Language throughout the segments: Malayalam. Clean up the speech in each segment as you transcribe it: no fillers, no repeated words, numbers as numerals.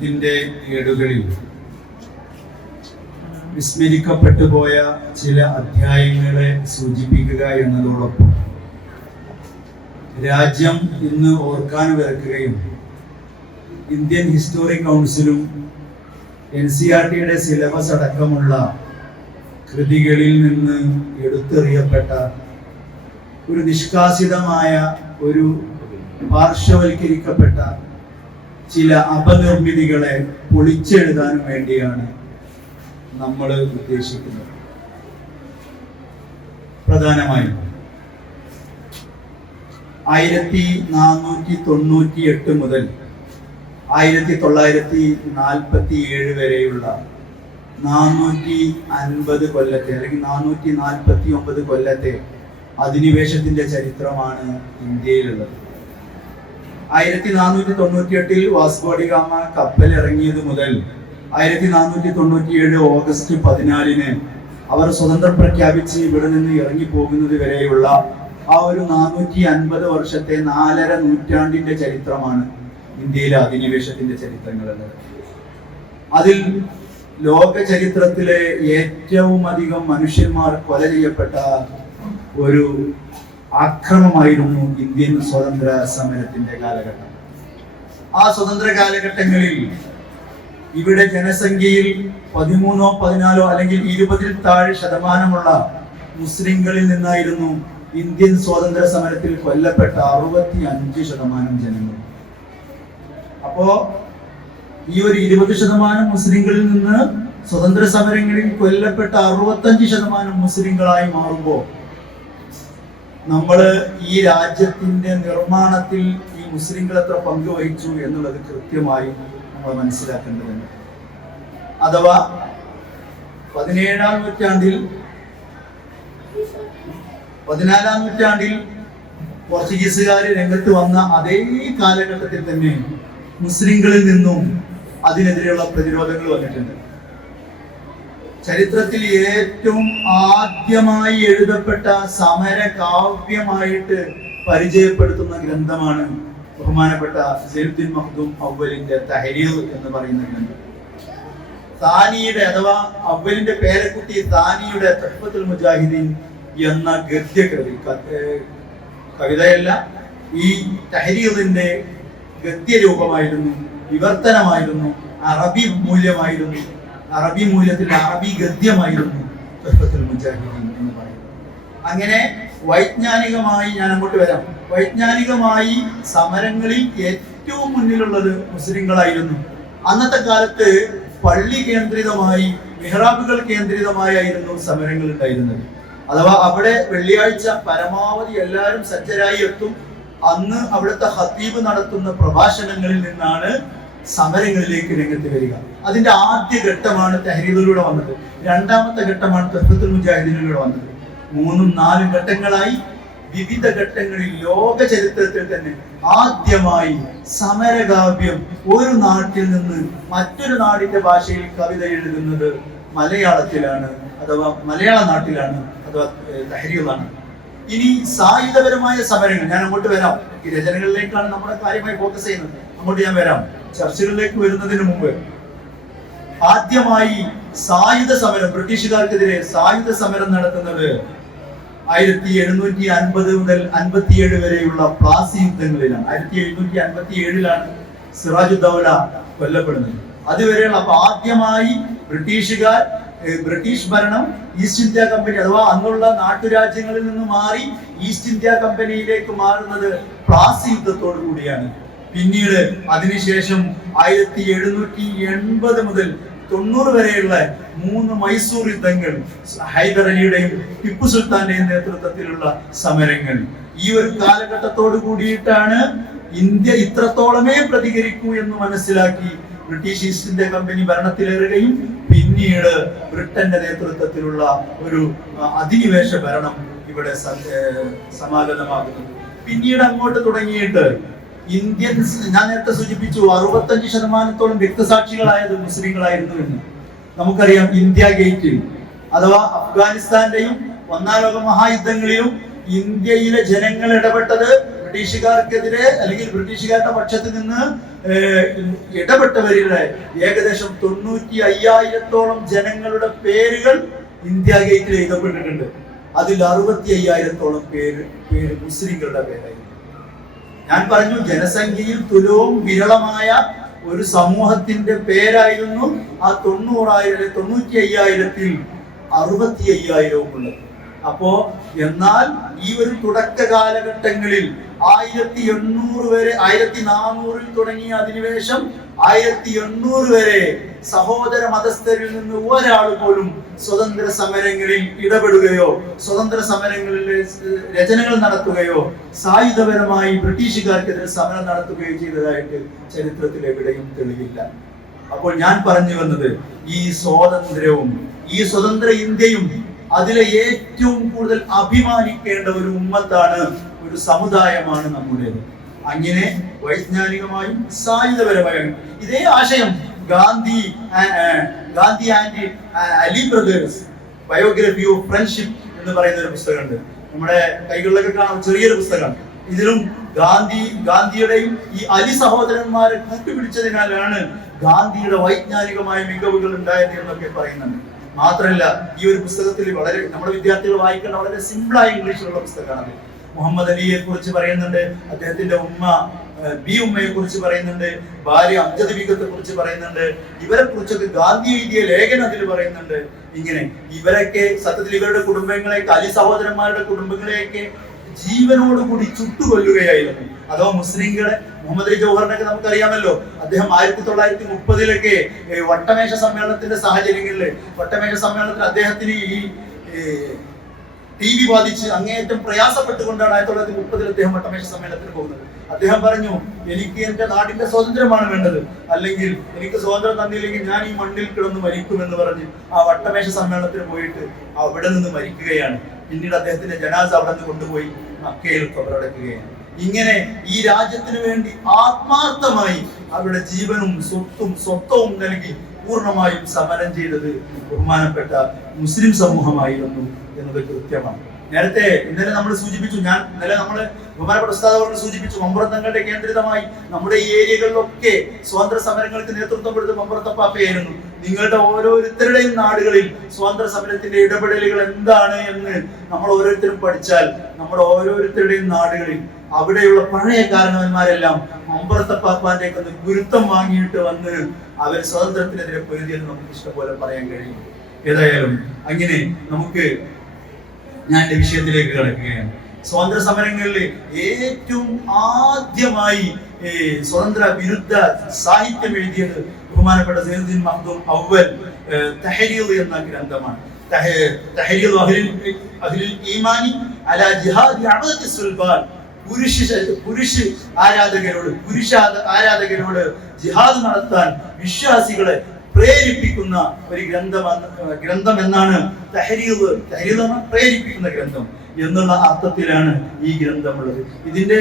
ചരിത്രത്തിന്റെ ഏടുകളിൽ വിസ്മരിക്കപ്പെട്ടു പോയ ചില അധ്യായങ്ങളെ സൂചിപ്പിക്കുക എന്നതോടൊപ്പം രാജ്യം ഇന്ന് ഓർക്കാൻ വിറക്കുകയും ഇന്ത്യൻ ഹിസ്റ്ററി കൗൺസിലും NCERT-യുടെ സിലബസ് അടക്കമുള്ള കൃതികളിൽ നിന്ന് എടുത്തെറിയപ്പെട്ട ഒരു നിഷ്കാസിതമായ ഒരു പാർശ്വവൽക്കരിക്കപ്പെട്ട ചില അപനിർമ്മിതികളെ പൊളിച്ചെഴുതാനും വേണ്ടിയാണ് നമ്മൾ ഉദ്ദേശിക്കുന്നത്. പ്രധാനമായും 1498 മുതൽ 1947 വരെയുള്ള 450 കൊല്ലത്തെ അല്ലെങ്കിൽ 449 കൊല്ലത്തെ അധിനിവേശത്തിന്റെ ചരിത്രമാണ് ഇന്ത്യയിലുള്ളത്. 1498 വാസ്കോ ഡി ഗാമ കപ്പൽ ഇറങ്ങിയത് മുതൽ 1497 ഓഗസ്റ്റ് 14 അവർ സ്വതന്ത്രം പ്രഖ്യാപിച്ച് ഇവിടെ നിന്ന് ഇറങ്ങി പോകുന്നത് വരെയുള്ള ആ ഒരു 450 വർഷത്തെ 4.5 നൂറ്റാണ്ടിന്റെ ചരിത്രമാണ് ഇന്ത്യയിലെ അധിനിവേശത്തിന്റെ ചരിത്രങ്ങൾ എന്നത്. അതിൽ ലോക ചരിത്രത്തിലെ ഏറ്റവും അധികം മനുഷ്യന്മാർ കൊല ചെയ്യപ്പെട്ട ഒരു ആക്രമമായിരുന്നു ഇന്ത്യൻ സ്വതന്ത്ര സമരത്തിന്റെ കാലഘട്ടം. ആ സ്വതന്ത്ര കാലഘട്ടങ്ങളിൽ ഇവിടെ ജനസംഖ്യയിൽ 13 14 അല്ലെങ്കിൽ 20 താഴെ ശതമാനമുള്ള മുസ്ലിങ്ങളിൽ നിന്നായിരുന്നു ഇന്ത്യൻ സ്വാതന്ത്ര്യ സമരത്തിൽ കൊല്ലപ്പെട്ട 65% ജനങ്ങൾ. അപ്പോ ഈ ഒരു 20% മുസ്ലിങ്ങളിൽ നിന്ന് സ്വതന്ത്ര സമരങ്ങളിൽ കൊല്ലപ്പെട്ട 65% മുസ്ലിങ്ങളായി മാറുമ്പോൾ നമ്മള് ഈ രാജ്യത്തിന്റെ നിർമ്മാണത്തിൽ ഈ മുസ്ലിങ്ങൾ എത്ര പങ്കുവഹിച്ചു എന്നുള്ളത് കൃത്യമായി നമ്മൾ മനസ്സിലാക്കേണ്ടതുണ്ട്. അഥവാ 14 നൂറ്റാണ്ടിൽ പോർച്ചുഗീസുകാർ രംഗത്ത് വന്ന അതേ കാലഘട്ടത്തിൽ തന്നെ മുസ്ലിങ്ങളിൽ നിന്നും അതിനെതിരെയുള്ള പ്രതിരോധങ്ങൾ വന്നിട്ടുണ്ട്. ചരിത്രത്തിൽ ഏറ്റവും ആദ്യമായി എഴുതപ്പെട്ട സമര കാവ്യമായിട്ട് പരിചയപ്പെടുത്തുന്ന ഗ്രന്ഥമാണ് ബഹുമാനപ്പെട്ട സൈനുദ്ദീൻ മഖ്ദൂം അവലിന്റെ തഹരീർ എന്ന് പറയുന്ന ഗ്രന്ഥം. താനിയുടെ അഥവാ അവലിന്റെ പേരക്കുട്ടി താനിയുടെ തഹ്ഫത്തുൽ മുജാഹിദീൻ എന്ന ഗദ്യകൃതി, കവിതയല്ല, ഈ തഹരീറിന്റെ ഗദ്യരൂപമായിരുന്നു, വിവർത്തനമായിരുന്നു, അറബി മൂല്യമായിരുന്നു, അറബി മൂല്യത്തിൽ അറബി ഗദ്യമായിരുന്നു തഹ്ഫത്തുൽ മുജാഹിദീൻ എന്ന് പറയുന്നത്. അങ്ങനെ വൈജ്ഞാനികമായി ഞാൻ അങ്ങോട്ട് വരാം. വൈജ്ഞാനികമായി സമരങ്ങളിൽ ഏറ്റവും മുന്നിലുള്ളത് മുസ്ലിങ്ങളായിരുന്നു. അന്നത്തെ കാലത്ത് പള്ളി കേന്ദ്രിതമായി, മിഹ്റാബുകൾ കേന്ദ്രിതമായിരുന്നു സമരങ്ങൾ ഉണ്ടായിരുന്നത്. അഥവാ അവിടെ വെള്ളിയാഴ്ച പരമാവധി എല്ലാവരും സജ്ജരായി എത്തും. അന്ന് അവിടുത്തെ ഖതീബ് നടത്തുന്ന പ്രഭാഷണങ്ങളിൽ നിന്നാണ് സമരങ്ങളിലേക്ക് രംഗത്ത് വരിക. അതിന്റെ ആദ്യ ഘട്ടമാണ് തഹരീറിലൂടെ വന്നത്. രണ്ടാമത്തെ ഘട്ടമാണ് തഹ്ഫത്തുൽ മുജാഹിദീനിലൂടെ വന്നത്. 3 4 ഘട്ടങ്ങളായി വിവിധ ഘട്ടങ്ങളിൽ ലോക ചരിത്രത്തിൽ തന്നെ ആദ്യമായി സമരകാവ്യം ഒരു നാട്ടിൽ നിന്ന് മറ്റൊരു നാടിന്റെ ഭാഷയിൽ കവിത എഴുതുന്നത് മലയാളത്തിലാണ്, അഥവാ മലയാള നാട്ടിലാണ്, അഥവാ തഹരീറാണ്. ഇനി സായുധപരമായ സമരങ്ങൾ, ഞാൻ അങ്ങോട്ട് വരാം. ഈ രചനകളിലേക്കാണ് നമ്മുടെ കാര്യമായി ഫോക്കസ് ചെയ്യുന്നത്. അങ്ങോട്ട് ഞാൻ വരാം. ചർച്ചകളിലേക്ക് വരുന്നതിന് മുമ്പ് ആദ്യമായി സായുധ സമരം, ബ്രിട്ടീഷുകാർക്കെതിരെ സായുധ സമരം നടത്തുന്നത് 1750 മുതൽ 57 വരെയുള്ള പ്ലാസി യുദ്ധങ്ങളിലാണ്. 1757 സിറാജുദ്ദൗല കൊല്ലപ്പെടുന്നത്. അതുവരെയുള്ള അപ്പൊ ആദ്യമായി ബ്രിട്ടീഷ് ഭരണം ഈസ്റ്റ് ഇന്ത്യ കമ്പനി അഥവാ അന്നുള്ള നാട്ടുരാജ്യങ്ങളിൽ നിന്ന് മാറി ഈസ്റ്റ് ഇന്ത്യ കമ്പനിയിലേക്ക് മാറുന്നത് പ്ലാസി യുദ്ധത്തോടു കൂടിയാണ്. പിന്നീട് അതിനുശേഷം 1780 മുതൽ 90 വരെയുള്ള 3 മൈസൂർ യുദ്ധങ്ങൾ, ഹൈദർ അലിയുടെയും ടിപ്പു സുൽത്താന്റെയും നേതൃത്വത്തിലുള്ള സമരങ്ങൾ. ഈ ഒരു കാലഘട്ടത്തോട് കൂടിയിട്ടാണ് ഇന്ത്യ ഇത്രത്തോളമേ പ്രതികരിക്കൂ എന്ന് മനസ്സിലാക്കി ബ്രിട്ടീഷ് ഈസ്റ്റ് ഇന്ത്യ കമ്പനി ഭരണത്തിലേറുകയും പിന്നീട് ബ്രിട്ടന്റെ നേതൃത്വത്തിലുള്ള ഒരു അധിനിവേശ ഭരണം ഇവിടെ സമാഗതമാകുന്നത്. പിന്നീട് അങ്ങോട്ട് തുടങ്ങിയിട്ട് ഇന്ത്യൻസ്, ഞാൻ നേരത്തെ സൂചിപ്പിച്ചു 65% രക്തസാക്ഷികളായത് മുസ്ലിങ്ങളായിരുന്നു എന്ന്. നമുക്കറിയാം ഇന്ത്യ ഗേറ്റിൽ അഥവാ അഫ്ഗാനിസ്ഥാന്റെയും 1ാം ലോക മഹായുദ്ധങ്ങളിലും ഇന്ത്യയിലെ ജനങ്ങൾ ഇടപെട്ടത് ബ്രിട്ടീഷുകാർക്കെതിരെ അല്ലെങ്കിൽ ബ്രിട്ടീഷുകാരുടെ പക്ഷത്ത് നിന്ന് ഇടപെട്ടവരുടെ ഏകദേശം 95,000-ഓളം ജനങ്ങളുടെ പേരുകൾ ഇന്ത്യ ഗേറ്റിൽ എഴുതപ്പെട്ടിട്ടുണ്ട്. അതിൽ 65,000-ഓളം പേര് മുസ്ലിങ്ങളുടെ പേരായിരുന്നു. ഞാൻ പറഞ്ഞു, ജനസംഖ്യയിൽ തുലവും വിരളമായ ഒരു സമൂഹത്തിന്റെ പേരായിരുന്നു ആ 95,000-ൽ 65,000 ഉള്ളത്. അപ്പോ എന്നാൽ ഈ ഒരു തുടക്ക കാലഘട്ടങ്ങളിൽ 1800 വരെ, 1400-ൽ തുടങ്ങി അതിനുശേഷം 1800 വരെ സഹോദര മതസ്ഥരിൽ നിന്ന് ഒരാൾ പോലും സ്വതന്ത്ര സമരങ്ങളിൽ ഇടപെടുകയോ സ്വതന്ത്ര സമരങ്ങളിൽ രചനകൾ നടത്തുകയോ സായുധപരമായി ബ്രിട്ടീഷുകാർക്കെതിരെ സമരം നടത്തുകയോ ചെയ്തതായിട്ട് ചരിത്രത്തിൽ എവിടെയും തെളിവില്ല. അപ്പോൾ ഞാൻ പറഞ്ഞു വന്നത്, ഈ സ്വാതന്ത്ര്യവും ഈ സ്വതന്ത്ര ഇന്ത്യയും അതിലെ ഏറ്റവും കൂടുതൽ അഭിമാനിക്കേണ്ട ഒരു ഉമ്മത്താണ്, ഒരു സമുദായമാണ് നമ്മുടേത്. അങ്ങനെ വൈജ്ഞാനികമായും സായുധപരമായും ഇതേ ആശയം Gandhi and Ali brothers biography of friendship എന്ന് പറയുന്ന ഒരു പുസ്തകമുണ്ട്. നമ്മുടെ കൈകളിലൊക്കെ കാണാം, ചെറിയൊരു പുസ്തകം. ഇതിലും ഗാന്ധിയുടെയും ഈ അലി സഹോദരന്മാരെ കൂട്ടുപിടിച്ചതിനാലാണ് ഗാന്ധിയുടെ വൈജ്ഞാനികമായ മികവുകൾ ഉണ്ടായത് എന്നൊക്കെ പറയുന്നുണ്ട്. മാത്രമല്ല, ഈ ഒരു പുസ്തകത്തിൽ വളരെ നമ്മുടെ വിദ്യാർത്ഥികൾ വായിക്കേണ്ട വളരെ സിമ്പിളായ ഇംഗ്ലീഷിലുള്ള പുസ്തകമാണ്. മുഹമ്മദ് അലിയെ കുറിച്ച് പറയുന്നുണ്ട്, അദ്ദേഹത്തിന്റെ ഉമ്മ ബി ഉമ്മയെ കുറിച്ച് പറയുന്നുണ്ട്, ഭാര്യ അംജദ് ബീഗത്തെ കുറിച്ച് പറയുന്നുണ്ട്. ഇവരെ കുറിച്ചൊക്കെ ഗാന്ധി എഴുതിയ ലേഖനം അതിൽ പറയുന്നുണ്ട്. ഇങ്ങനെ ഇവരൊക്കെ സത്യത്തിൽ ഇവരുടെ കുടുംബങ്ങളെയൊക്കെ, അലി സഹോദരന്മാരുടെ കുടുംബങ്ങളെയൊക്കെ ജീവനോടുകൂടി ചുട്ടുകൊല്ലുകയായിരുന്നു. അഥവാ മുസ്ലിങ്ങളെ, മുഹമ്മദ് അലി ജൗഹറിനൊക്കെ നമുക്കറിയാമല്ലോ, അദ്ദേഹം 1930-ലൊക്കെ വട്ടമേശ സമ്മേളനത്തിന്റെ സാഹചര്യങ്ങളിൽ, വട്ടമേശ സമ്മേളനത്തിൽ അദ്ദേഹത്തിന് ഈ ടി ബി ബാധിച്ച് അങ്ങേയറ്റം പ്രയാസപ്പെട്ടുകൊണ്ടാണ് 1930-ൽ അദ്ദേഹം വട്ടമേശ സമ്മേളനത്തിന് പോകുന്നത്. അദ്ദേഹം പറഞ്ഞു, എനിക്ക് എന്റെ നാടിന്റെ സ്വാതന്ത്ര്യമാണ് വേണ്ടത്, അല്ലെങ്കിൽ എനിക്ക് സ്വാതന്ത്ര്യം തന്നില്ലെങ്കിൽ ഞാൻ ഈ മണ്ണിൽ കിടന്ന് മരിക്കുമെന്ന് പറഞ്ഞ് ആ വട്ടമേശ സമ്മേളനത്തിന് പോയിട്ട് അവിടെ നിന്ന് മരിക്കുകയാണ്. പിന്നീട് അദ്ദേഹത്തിന്റെ ജനാസ അവിടെ നിന്ന് കൊണ്ടുപോയി മക്കയിൽ ഖബറടക്കുകയാണ്. ഇങ്ങനെ ഈ രാജ്യത്തിന് വേണ്ടി ആത്മാർത്ഥമായി അവരുടെ ജീവനും സ്വത്വവും നൽകി പൂർണ്ണമായും സമരം ചെയ്തത് ബഹുമാനപ്പെട്ട മുസ്ലിം സമൂഹമായിരുന്നു എന്നത് കൃത്യമാണ്. ഇന്നലെ നമ്മൾ സൂചിപ്പിച്ചു, നമ്മള് ബഹുമാനപ്പെട്ട ഉസ്താദ് അവർ സൂചിപ്പിച്ചു, മമ്പുറത്തങ്ങളുടെ കേന്ദ്രിതമായി നമ്മുടെ ഈ ഏരിയകളിലൊക്കെ സ്വാതന്ത്ര്യ സമരങ്ങൾക്ക് നേതൃത്വം കൊടുത്ത മമ്പുറത്തപ്പാപ്പയായിരുന്നു. നിങ്ങളുടെ ഓരോരുത്തരുടെയും നാടുകളിൽ സ്വാതന്ത്ര്യ സമരത്തിന്റെ ഇടപെടലുകൾ എന്താണ് എന്ന് നമ്മൾ ഓരോരുത്തരും പഠിച്ചാൽ, നമ്മുടെ ഓരോരുത്തരുടെയും നാടുകളിൽ അവിടെയുള്ള പഴയ കാരണവന്മാരെല്ലാം മമ്പുറത്തപ്പാപ്പാന്റെ ഒന്ന് ഗുരുത്വം വാങ്ങിയിട്ട് വന്ന് അവർ സ്വാതന്ത്ര്യത്തിനെതിരെ പൊരുതിയെന്ന് നമുക്ക് ഇഷ്ടംപോലെ പറയാൻ കഴിയും. ഏതായാലും അങ്ങനെ ഞാൻ എന്റെ വിഷയത്തിലേക്ക് കിടക്കുകയാണ്. സ്വാതന്ത്ര്യ സമരങ്ങളിൽ ഏറ്റവും ആദ്യമായി സ്വതന്ത്ര വിരുദ്ധ സാഹിത്യം എഴുതിയത് ബഹുമാനപ്പെട്ട സൈനുദ്ദീൻ മഖ്ദൂം അവ്വൽ തഹരീർ എന്ന ഗ്രന്ഥമാണ്. തഹരീർ അഹ്ലുൽ ഈമാനി അലാ ജിഹാദി അബദത്തി സുൽബാൻ, പുരുഷ ആരാധകരോട് ജിഹാദ് നടത്താൻ വിശ്വാസികളെ പ്രേരിപ്പിക്കുന്ന ഒരു ഗ്രന്ഥം എന്നാണ് തഹരീർ പ്രേരിപ്പിക്കുന്ന ഗ്രന്ഥം എന്നുള്ള അർത്ഥത്തിലാണ് ഈ ഗ്രന്ഥമുള്ളത്. ഇത്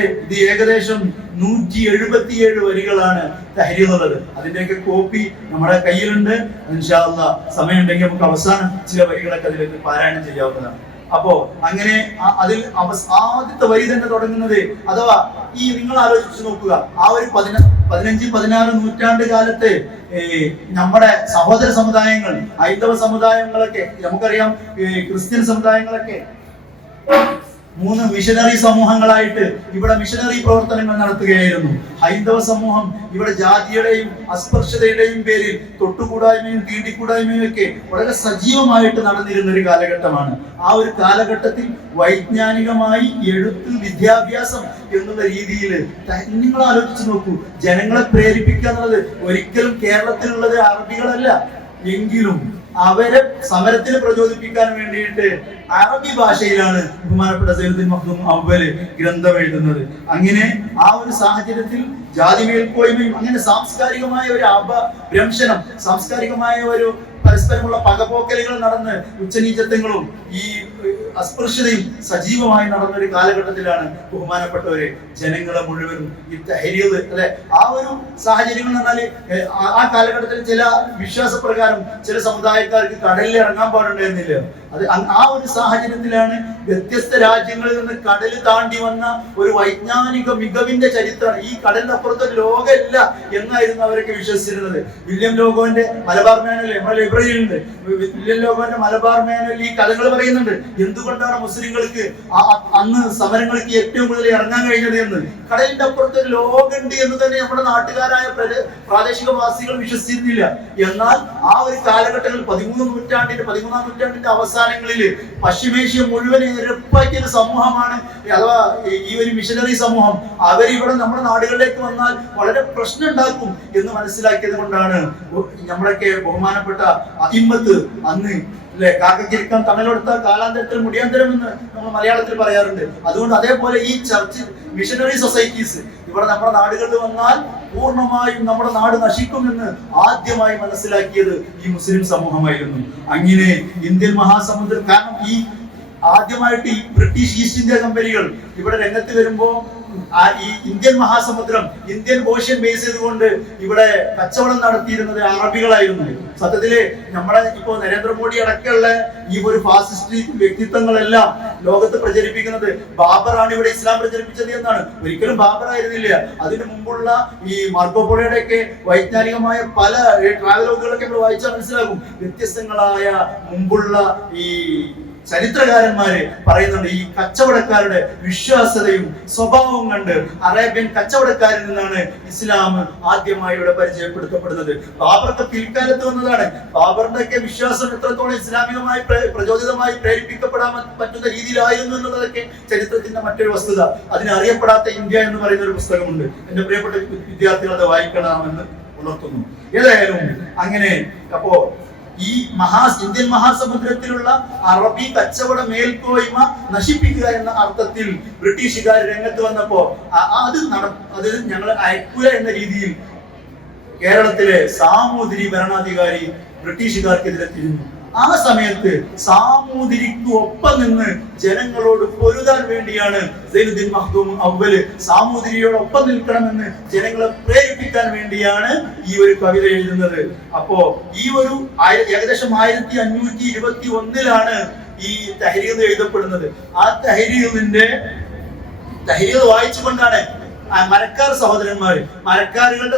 ഏകദേശം 177 വരികളാണ് തഹരീർ ഉള്ളത്. അതിന്റെയൊക്കെ കോപ്പി നമ്മുടെ കയ്യിലുണ്ട്. ഇൻഷാ അല്ലാഹ് സമയമുണ്ടെങ്കിൽ നമുക്ക് അവസാനം ചില വരികളൊക്കെ അതിലേക്ക് പാരായണം ചെയ്യാവുന്നതാണ്. അപ്പോ അങ്ങനെ അതിൽ ആദ്യത്തെ വരി തന്നെ തുടങ്ങുന്നത്, അഥവാ ഈ നിങ്ങൾ ആലോചിച്ച് നോക്കുക, ആ ഒരു 15-16 നൂറ്റാണ്ട് കാലത്ത് നമ്മുടെ സഹോദര സമുദായങ്ങൾ, ഹൈന്ദവ സമുദായങ്ങളൊക്കെ നമുക്കറിയാം, ക്രിസ്ത്യൻ സമുദായങ്ങളൊക്കെ 3 മിഷനറി സമൂഹങ്ങളായിട്ട് ഇവിടെ മിഷനറി പ്രവർത്തനങ്ങൾ നടത്തുകയായിരുന്നു. ഹൈന്ദവ സമൂഹം ഇവിടെ ജാതിയുടെയും അസ്പൃശ്യതയുടെയും പേരിൽ തൊട്ടുകൂടായ്മയും തീണ്ടിക്കൂടായ്മയും ഒക്കെ വളരെ സജീവമായിട്ട് നടന്നിരുന്ന ഒരു കാലഘട്ടമാണ്. ആ ഒരു കാലഘട്ടത്തിൽ വൈജ്ഞാനികമായി എഴുത്ത് വിദ്യാഭ്യാസം എന്നുള്ള രീതിയിൽ നിങ്ങൾ ആലോചിച്ച് നോക്കൂ, ജനങ്ങളെ പ്രേരിപ്പിക്കുക എന്നുള്ളത് ഒരിക്കലും കേരളത്തിലുള്ളത് അറബികളല്ല. എങ്കിലും അവരെ സമരത്തിന് പ്രചോദിപ്പിക്കാൻ വേണ്ടിയിട്ട് അറബി ഭാഷയിലാണ് ബഹുമാനപ്പെട്ട സൈനുദ്ദീൻ മഖ്ദൂം അവ്വൽ ഗ്രന്ഥം എഴുതുന്നത്. അങ്ങനെ ആ ഒരു സാഹചര്യത്തിൽ ജാതി മേൽക്കോയ്മയും അങ്ങനെ സാംസ്കാരികമായ ഒരു അപഭ്രംശനം, സാംസ്കാരികമായ ഒരു പരസ്പരമുള്ള പകപോക്കലുകൾ നടന്ന് ഉച്ചനീചത്വങ്ങളും ഈ അസ്പൃശ്യതയും സജീവമായി നടന്ന ഒരു കാലഘട്ടത്തിലാണ് ബഹുമാനപ്പെട്ടവര് ജനങ്ങളെ മുഴുവനും ഈ തഹരീർ അല്ലെ ആ ഒരു സാഹചര്യങ്ങൾ എന്ന് പറഞ്ഞാല് ആ കാലഘട്ടത്തിൽ ചില വിശ്വാസപ്രകാരം ചില സമുദായക്കാർക്ക് കടലിൽ ഇറങ്ങാൻ പാടുണ്ടായിരുന്നില്ല. അത് ആ ഒരു സാഹചര്യത്തിലാണ് വ്യത്യസ്ത രാജ്യങ്ങളിൽ നിന്ന് കടൽ താണ്ടി വന്ന ഒരു വൈജ്ഞാനിക മികവിന്റെ ചരിത്രമാണ്. ഈ കടലിനപ്പുറത്ത് ഒരു ലോകമില്ല എന്നായിരുന്നു അവരൊക്കെ വിശ്വസിച്ചിരുന്നത്. വില്യം ലോഗോന്റെ മലബാർ മാനുവൽ നമ്മുടെ ലൈബ്രറിയിലുണ്ട്. വില്യം ലോഗോന്റെ മലബാർ മാനുവൽ ഈ കഥകൾ പറയുന്നുണ്ട്. എന്തുകൊണ്ടാണ് മുസ്ലിങ്ങൾക്ക് അന്ന് സമരങ്ങൾക്ക് ഏറ്റവും കൂടുതൽ ഇറങ്ങാൻ കഴിഞ്ഞത് എന്ന്. കടലിന്റെ അപ്പുറത്ത് ഒരു ലോകമുണ്ട് എന്ന് തന്നെ നമ്മുടെ നാട്ടുകാരായ പ്രാദേശികവാസികൾ വിശ്വസിച്ചിരുന്നില്ല. എന്നാൽ ആ ഒരു കാലഘട്ടങ്ങളിൽ 13ാം നൂറ്റാണ്ടിന്റെ അവസാനങ്ങളിൽ പശ്ചിമേഷ്യ മുഴുവൻ ഇരപ്പാക്കിയ ഒരു സമൂഹമാണ് അഥവാ ഈ ഒരു മിഷനറി സമൂഹം. അവരിവിടെ നമ്മുടെ നാടുകളിലേക്ക് വന്നാൽ വളരെ പ്രശ്നം ഉണ്ടാക്കും എന്ന് മനസ്സിലാക്കിയത് കൊണ്ടാണ് നമ്മളൊക്കെ ബഹുമാനപ്പെട്ട അഹിമ്മത്ത് അന്ന് അല്ലെ കാക്കക്കിരിക്കാൻ തണലെടുത്ത കാലാന്തരത്തിൽ മുടിയാന്തരം എന്ന് നമ്മൾ മലയാളത്തിൽ പറയാറുണ്ട്. അതുകൊണ്ട് അതേപോലെ ഈ ചർച്ച് മിഷനറി സൊസൈറ്റീസ് ഇവിടെ നമ്മുടെ നാടുകളിൽ വന്നാൽ പൂർണ്ണമായും നമ്മുടെ നാട് നശിക്കുമെന്ന് ആദ്യമായി മനസ്സിലാക്കിയത് ഈ മുസ്ലിം സമൂഹമായിരുന്നു. അങ്ങനെ ഇന്ത്യൻ മഹാസമുദ്രം, കാരണം ഈ ആദ്യമായിട്ട് ഈ ബ്രിട്ടീഷ് ഈസ്റ്റ് ഇന്ത്യ കമ്പനികൾ ഇവിടെ രംഗത്ത് വരുമ്പോ ഈ ഇന്ത്യൻ മഹാസമുദ്രം, ഇന്ത്യൻ ഓഷ്യൻ ബേസ് ചെയ്തുകൊണ്ട് ഇവിടെ കച്ചവടം നടത്തിയിരുന്നത് അറബികളായിരുന്നു. സത്യത്തില് നമ്മളെ ഇപ്പോ നരേന്ദ്രമോദി അടക്കമുള്ള ഈ ഒരു ഫാസിസ്റ്റ് വ്യക്തിത്വങ്ങളെല്ലാം ലോകത്ത് പ്രചരിപ്പിക്കുന്നത് ബാബറാണ് ഇവിടെ ഇസ്ലാം പ്രചരിപ്പിച്ചത് എന്നാണ്. ഒരിക്കലും ബാബർ ആയിരുന്നില്ല. അതിനു മുമ്പുള്ള ഈ മാർക്കോപോളയുടെ ഒക്കെ വൈജ്ഞാനികമായ പല ട്രാവലോഗുകളൊക്കെ നമ്മൾ വായിച്ചാൽ മനസ്സിലാകും. വ്യത്യസ്തങ്ങളായ മുമ്പുള്ള ഈ ചരിത്രകാരന്മാര് പറയുന്നുണ്ട് ഈ കച്ചവടക്കാരുടെ വിശ്വാസതയും സ്വഭാവവും കണ്ട് അറേബ്യൻ കച്ചവടക്കാരിൽ നിന്നാണ് ഇസ്ലാം ആദ്യമായി ഇവിടെ പരിചയപ്പെടുത്തപ്പെടുന്നത്. ബാബറൊക്കെ പിൽക്കാലത്ത് വന്നതാണ്. ബാബറിന്റെ ഒക്കെ വിശ്വാസം എത്രത്തോളം ഇസ്ലാമികമായി പ്രചോദിതമായി പ്രേരിപ്പിക്കപ്പെടാൻ പറ്റുന്ന രീതിയിലായിരുന്നു എന്നുള്ളതൊക്കെ ചരിത്രത്തിന്റെ മറ്റൊരു വസ്തുത. അതിനറിയപ്പെടാത്ത ഇന്ത്യ എന്ന് പറയുന്ന ഒരു പുസ്തകമുണ്ട്. എന്റെ പ്രിയപ്പെട്ട വിദ്യാർത്ഥികൾ അത് വായിക്കണമെന്ന് ഉണർത്തുന്നു. ഏതായാലും അങ്ങനെ അപ്പോ ഈ ഇന്ത്യൻ മഹാസമുദ്രത്തിലുള്ള അറബി കച്ചവട മേൽക്കോയ്മ നശിപ്പിക്കുക എന്ന അർത്ഥത്തിൽ ബ്രിട്ടീഷുകാർ രംഗത്ത് വന്നപ്പോ അത് ഞങ്ങൾ അയക്കുക എന്ന രീതിയിൽ കേരളത്തിലെ സാമൂതിരി ഭരണാധികാരി ബ്രിട്ടീഷുകാർക്കെതിരെ തിരിഞ്ഞു. ആ സമയത്ത് സാമൂതിരിക്ക് ഒപ്പം നിന്ന് ജനങ്ങളോട് പൊരുതാൻ വേണ്ടിയാണ് സൈനുദ്ദീൻ മഖ്ദൂം അവ്വല് സാമൂതിരിയോടൊപ്പം നിൽക്കണമെന്ന് ജനങ്ങളെ പ്രേരിപ്പിക്കാൻ വേണ്ടിയാണ് ഈ ഒരു കവിത എഴുതുന്നത്. അപ്പോ ഈ ഒരു ഏകദേശം 1521 ഈ തഹരീർ എഴുതപ്പെടുന്നത്. ആ തഹരീർ വായിച്ചുകൊണ്ടാണ് മരക്കാർ സഹോദരന്മാര്, മരക്കാരുകളുടെ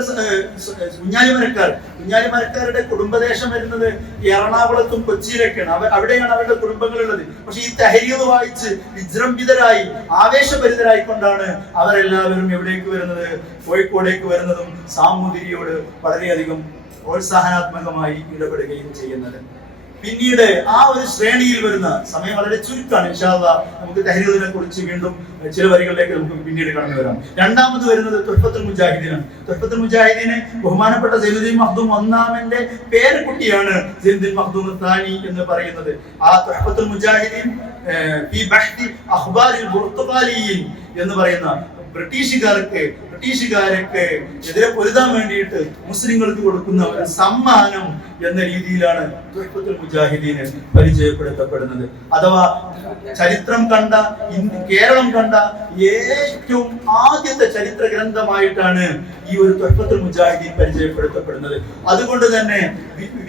കുഞ്ഞാലി മരക്കാരുടെ കുടുംബദേശം വരുന്നത് എറണാകുളത്തും കൊച്ചിയിലൊക്കെയാണ്. അവിടെയാണ് അവരുടെ കുടുംബങ്ങളുള്ളത്. പക്ഷെ ഈ തഹരീർ വായിച്ച് വിജൃംഭിതരായി ആവേശഭരിതരായിക്കൊണ്ടാണ് അവരെല്ലാവരും എവിടേക്ക് വരുന്നത്, കോഴിക്കോടേക്ക് വരുന്നതും സാമൂതിരിയോട് വളരെയധികം പ്രോത്സാഹനാത്മകമായി ഇടപെടുകയും ചെയ്യുന്നത്. പിന്നീട് ആ ഒരു ശ്രേണിയിൽ വരുന്ന സമയം വളരെ ചുരുക്കമാണ്. ഇൻഷാ അല്ലാഹ് നമുക്ക് തഹരീറിനെ കുറിച്ച് വീണ്ടും ചില വരികളിലേക്ക് നമുക്ക് പിന്നീട് കടന്നു വരാം. രണ്ടാമത് വരുന്നത് തുഹ്ഫത്തുൽ മുജാഹിദീനാണ്. തുഹ്ഫത്തുൽ മുജാഹിദീന് ബഹുമാനപ്പെട്ട സൈനുദ്ദീൻ മഖ്ദൂം ഒന്നാമന്റെ പേരക്കുട്ടിയാണ് സൈനുദ്ദീൻ മഖ്ദൂം താനി എന്ന് പറയുന്നത്. ആ തുഹ്ഫത്തുൽ മുജാഹിദീൻ ഫീ ബഹ്തി അഖ്ബാരിൽ ബുർത്തുഖാലിയീൻ എന്ന് പറയുന്ന ബ്രിട്ടീഷുകാർക്ക് എതിരെ പൊരുതാൻ വേണ്ടിയിട്ട് മുസ്ലിങ്ങൾക്ക് കൊടുക്കുന്ന ഒരു സമ്മാനം എന്ന രീതിയിലാണ് തുഹ്ഫത്തുൽ മുജാഹിദീന് പരിചയപ്പെടുത്തപ്പെടുന്നത്. അഥവാ ചരിത്രം കണ്ട കേരളം കണ്ട ഏറ്റവും ആദ്യത്തെ ചരിത്ര ഗ്രന്ഥമായിട്ടാണ് ഈ ഒരു തുഹ്ഫത്തുൽ മുജാഹിദീൻ പരിചയപ്പെടുത്തപ്പെടുന്നത്. അതുകൊണ്ട് തന്നെ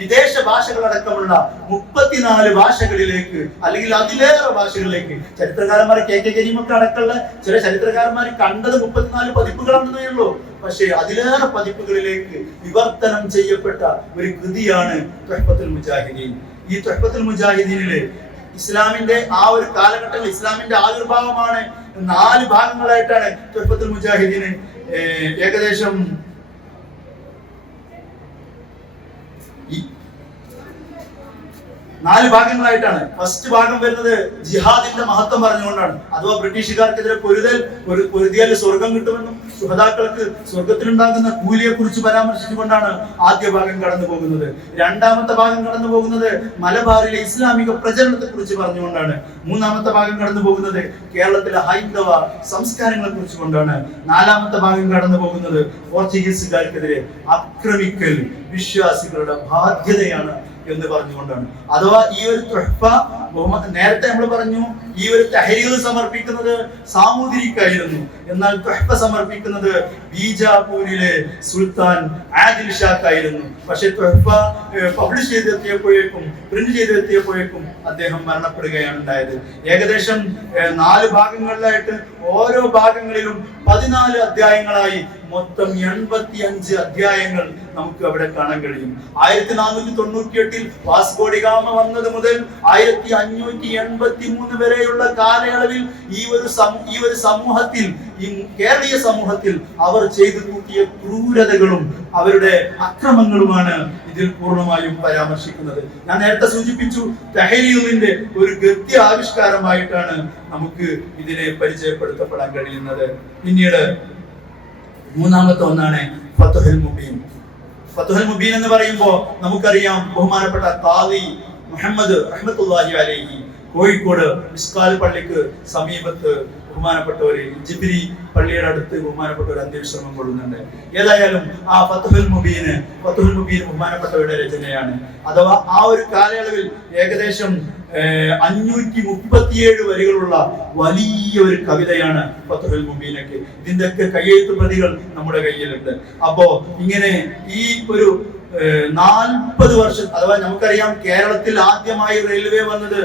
വിദേശ ഭാഷകളടക്കമുള്ള 34 ഭാഷകളിലേക്ക് അല്ലെങ്കിൽ അതിലേറെ ഭാഷകളിലേക്ക് ചരിത്രകാരന്മാർ കെ കരീമൊക്കെ അടക്കമുള്ള ചില ചരിത്രകാരന്മാർ കണ്ടത് 34 പതിപ്പുകളാണെന്നേ ഉള്ളൂ. പക്ഷേ അതിലേറെ പതിപ്പുകളിലേക്ക് വിവർത്തനം ചെയ്യപ്പെട്ട ഒരു കൃതിയാണ് തുഹ്ഫത്തുൽ മുജാഹിദീൻ. ഈ തുഹ്ഫത്തുൽ മുജാഹിദീനിലെ ഇസ്ലാമിന്റെ ആ ഒരു കാലഘട്ടത്തിൽ ഇസ്ലാമിന്റെ ആവിർഭാവമാണ്. 4 ഭാഗങ്ങളായിട്ടാണ് തുഹ്ഫത്തുൽ മുജാഹിദീന് ഏകദേശം 4 ഭാഗങ്ങളായിട്ടാണ്. ഫസ്റ്റ് ഭാഗം വരുന്നത് ജിഹാദിന്റെ മഹത്വം പറഞ്ഞുകൊണ്ടാണ്. അഥവാ ബ്രിട്ടീഷുകാർക്കെതിരെ പൊരുതിയാൽ സ്വർഗം കിട്ടുമെന്നും ശുഹദാക്കൾക്ക് സ്വർഗത്തിലുണ്ടാകുന്ന കൂലിയെ കുറിച്ച് പരാമർശിച്ചുകൊണ്ടാണ് ആദ്യ ഭാഗം കടന്നു പോകുന്നത്. രണ്ടാമത്തെ ഭാഗം കടന്നു പോകുന്നത് മലബാറിലെ ഇസ്ലാമിക പ്രചരണത്തെ കുറിച്ച് പറഞ്ഞുകൊണ്ടാണ്. മൂന്നാമത്തെ ഭാഗം കടന്നു പോകുന്നത് കേരളത്തിലെ ഹൈന്ദവ സംസ്കാരങ്ങളെ കുറിച്ച് കൊണ്ടാണ്. നാലാമത്തെ ഭാഗം കടന്നു പോകുന്നത് പോർച്ചുഗീസുകാർക്കെതിരെ ആക്രമിക്കൽ വിശ്വാസികളുടെ ബാധ്യതയാണ് എന്ന് പറഞ്ഞുകൊണ്ടാണ്. അഥവാ ഈ ഒരു തുഹ്ഫ നേരത്തെ നമ്മൾ പറഞ്ഞു ഈ ഒരു തഹരീർ സമർപ്പിക്കുന്നത് സാമൂതിരിക്കായിരുന്നു. എന്നാൽ തുഹ്ഫ സമർപ്പിക്കുന്നത് ബീജാപൂരിലെ സുൽത്താൻ ആദിൽ ഷാക്കായിരുന്നു. പക്ഷെ തുഹ്ഫ പബ്ലിഷ് ചെയ്തെത്തിയപ്പോഴേക്കും, പ്രിന്റ് ചെയ്തെത്തിയപ്പോഴേക്കും അദ്ദേഹം മരണപ്പെടുകയാണ് ഉണ്ടായത്. ഏകദേശം 4 ഭാഗങ്ങളിലായിട്ട് ഓരോ ഭാഗങ്ങളിലും 14 അധ്യായങ്ങളായി മൊത്തം 85 അധ്യായങ്ങൾ നമുക്ക് അവിടെ കാണാൻ കഴിയും. 1498 വാസ്കോഡിഗാമ വന്നത് മുതൽ 1583 വരെയുള്ള കാലയളവിൽ ഈ ഒരു സമൂഹത്തിൽ, ഈ കേരളീയ സമൂഹത്തിൽ അവർ ചെയ്തു കൂട്ടിയ ക്രൂരതകളും അവരുടെ അക്രമങ്ങളുമാണ് ഇതിൽ പൂർണ്ണമായും പരാമർശിക്കുന്നത്. ഞാൻ നേരത്തെ സൂചിപ്പിച്ചു, തഹരീറിന്റെ ഒരു ഗദ്യ ആവിഷ്കാരമായിട്ടാണ് നമുക്ക് ഇതിനെ പരിചയപ്പെടുത്തപ്പെടാൻ കഴിയുന്നത്. പിന്നീട് മൂന്നാമത്തെ ഒന്നാണ് ഫത്ഹുൽ മുബീൻ. ഫത്ഹുൽ മുബീൻ എന്ന് പറയുമ്പോൾ നമുക്കറിയാം, ബഹുമാനപ്പെട്ട ഖാദി മുഹമ്മദ് റഹ്മത്തുള്ളാഹി അലൈഹി കോഴിക്കോട് മിസ്കാൽ പള്ളിക്ക് സമീപത്ത് ബഹുമാനപ്പെട്ടവര് ജിബ്രി പള്ളിയുടെ അടുത്ത് ബഹുമാനപ്പെട്ടവർ അന്ത്യവിശ്രമം കൊള്ളുന്നുണ്ട്. ഏതായാലും ആ ഫത്ഹുൽ മുബീൻ ബഹുമാനപ്പെട്ടവരുടെ രചനയാണ്. അഥവാ ആ ഒരു കാലയളവിൽ ഏകദേശം 537 വരികളുള്ള വലിയ ഒരു കവിതയാണ് ഫത്ഹുൽ മുബീനൊക്കെ. ഇതിന്റെയൊക്കെ കയ്യെഴുത്ത് പ്രതികൾ നമ്മുടെ കയ്യിലുണ്ട്. അപ്പോ ഇങ്ങനെ ഈ ഒരു 40 വർഷം, അഥവാ നമുക്കറിയാം കേരളത്തിൽ ആദ്യമായി റെയിൽവേ വന്നത്,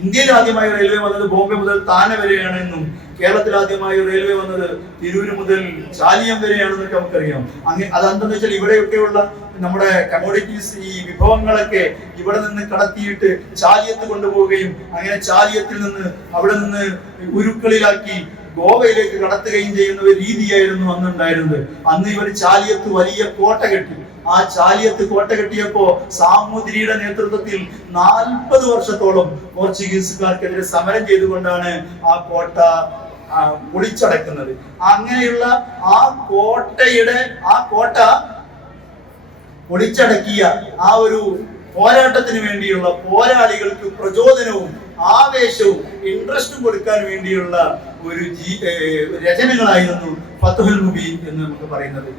ഇന്ത്യയിൽ ആദ്യമായി റെയിൽവേ വന്നത് ബോംബെ മുതൽ താനെ വരെയാണ് എന്നും കേരളത്തിൽ ആദ്യമായി റെയിൽവേ വന്നത് തിരൂര് മുതൽ ചാലിയം വരെയാണെന്നൊക്കെ നമുക്കറിയാം. അതെന്താന്ന് വെച്ചാൽ ഇവിടെയൊക്കെയുള്ള നമ്മുടെ കമോഡിറ്റീസ്, ഈ വിഭവങ്ങളൊക്കെ ഇവിടെ നിന്ന് കടത്തിയിട്ട് ചാലിയത്ത് കൊണ്ടുപോവുകയും അങ്ങനെ ചാലിയത്തിൽ നിന്ന് അവിടെ നിന്ന് ഉരുക്കളിലാക്കി ഗോവയിലേക്ക് കടത്തുകയും ചെയ്യുന്ന ഒരു രീതിയായിരുന്നു അന്നുണ്ടായിരുന്നത്. അന്ന് ഇവർ ചാലിയത്ത് വലിയ കോട്ട കെട്ടി. ആ ചാലിയത്ത് കോട്ട കെട്ടിയപ്പോ സാമൂതിരിയുടെ നേതൃത്വത്തിൽ 40 വർഷത്തോളം പോർച്ചുഗീസുകാർക്കെതിരെ സമരം ചെയ്തുകൊണ്ടാണ് ആ കോട്ട പൊളിച്ചടക്കുന്നത്. അങ്ങനെയുള്ള ആ കോട്ട പൊളിച്ചടക്കിയ ആ ഒരു പോരാട്ടത്തിന് വേണ്ടിയുള്ള പോരാളികൾക്ക് പ്രചോദനവും ആവേശവും ഇൻട്രസ്റ്റും കൊടുക്കാൻ വേണ്ടിയുള്ള ഒരു രചനകളായിരുന്നു ഫത്ഹുൽ മുബീൻ എന്ന് നമുക്ക് പറയുന്നത്.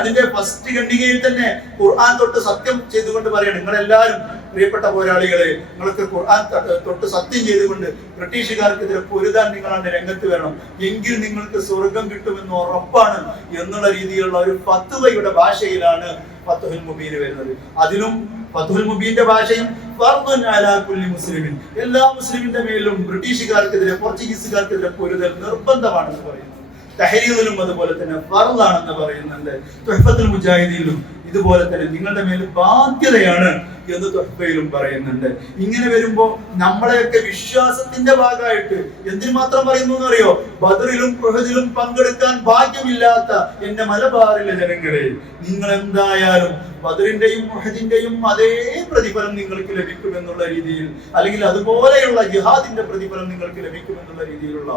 അതിന്റെ ഫസ്റ്റ് ഖണ്ഡികയിൽ തന്നെ ഖുർആൻ തൊട്ട് സത്യം ചെയ്തുകൊണ്ട് പറയണം, നിങ്ങളെല്ലാവരും പ്രിയപ്പെട്ട പോരാളികളെ, നിങ്ങൾക്ക് ഖുർആൻ തൊട്ട് സത്യം ചെയ്തുകൊണ്ട് ബ്രിട്ടീഷുകാർക്കെതിരെ പൊരുതാൻ നിങ്ങളാണ് രംഗത്ത് വരണം, എങ്കിൽ നിങ്ങൾക്ക് സ്വർഗം കിട്ടുമെന്ന് ഉറപ്പാണ് എന്നുള്ള രീതിയിലുള്ള ഒരു ഫത്വയുടെ ഭാഷയിലാണ് ഫത്ഹുൽ മുബീൻ വരുന്നത്. അതിലും ഫത്ഹുൽ മുബീന്റെ ഭാഷയും ഫർദുൻ അലാ കുല്ലി മുസ്ലിമിൻ, എല്ലാ മുസ്ലിമിന്റെ മേലും ബ്രിട്ടീഷുകാർക്കെതിരെ, പോർച്ചുഗീസുകാർക്കെതിരെ പൊരുതൽ നിർബന്ധമാണെന്ന് പറയുന്നു. തഹരീറിലും അതുപോലെ തന്നെ ഫർദാണെന്ന് പറയുന്നുണ്ട്. തുഹ്ഫത്തുൽ മുജാഹിദീനിലും ഇതുപോലെ തന്നെ നിങ്ങളുടെ മേൽ ബാധ്യതയാണ് എന്ന് തുഹ്ഫയിലും പറയുന്നുണ്ട്. ഇങ്ങനെ വരുമ്പോ നമ്മളെയൊക്കെ വിശ്വാസത്തിന്റെ ഭാഗമായിട്ട് എന്തിനു മാത്രം പറയുന്നു എന്നറിയോ? ബദറിലും ഉഹദിലും പങ്കെടുക്കാൻ ഭാഗ്യമില്ലാത്ത എന്റെ മലബാറിലെ ജനങ്ങളെ, നിങ്ങൾ എന്തായാലും ബദറിന്റെയും ഉഹദിന്റെയും അതേ പ്രതിഫലം നിങ്ങൾക്ക് ലഭിക്കുമെന്നുള്ള രീതിയിൽ, അല്ലെങ്കിൽ അതുപോലെയുള്ള ജിഹാദിന്റെ പ്രതിഫലം നിങ്ങൾക്ക് ലഭിക്കുമെന്നുള്ള രീതിയിലുള്ള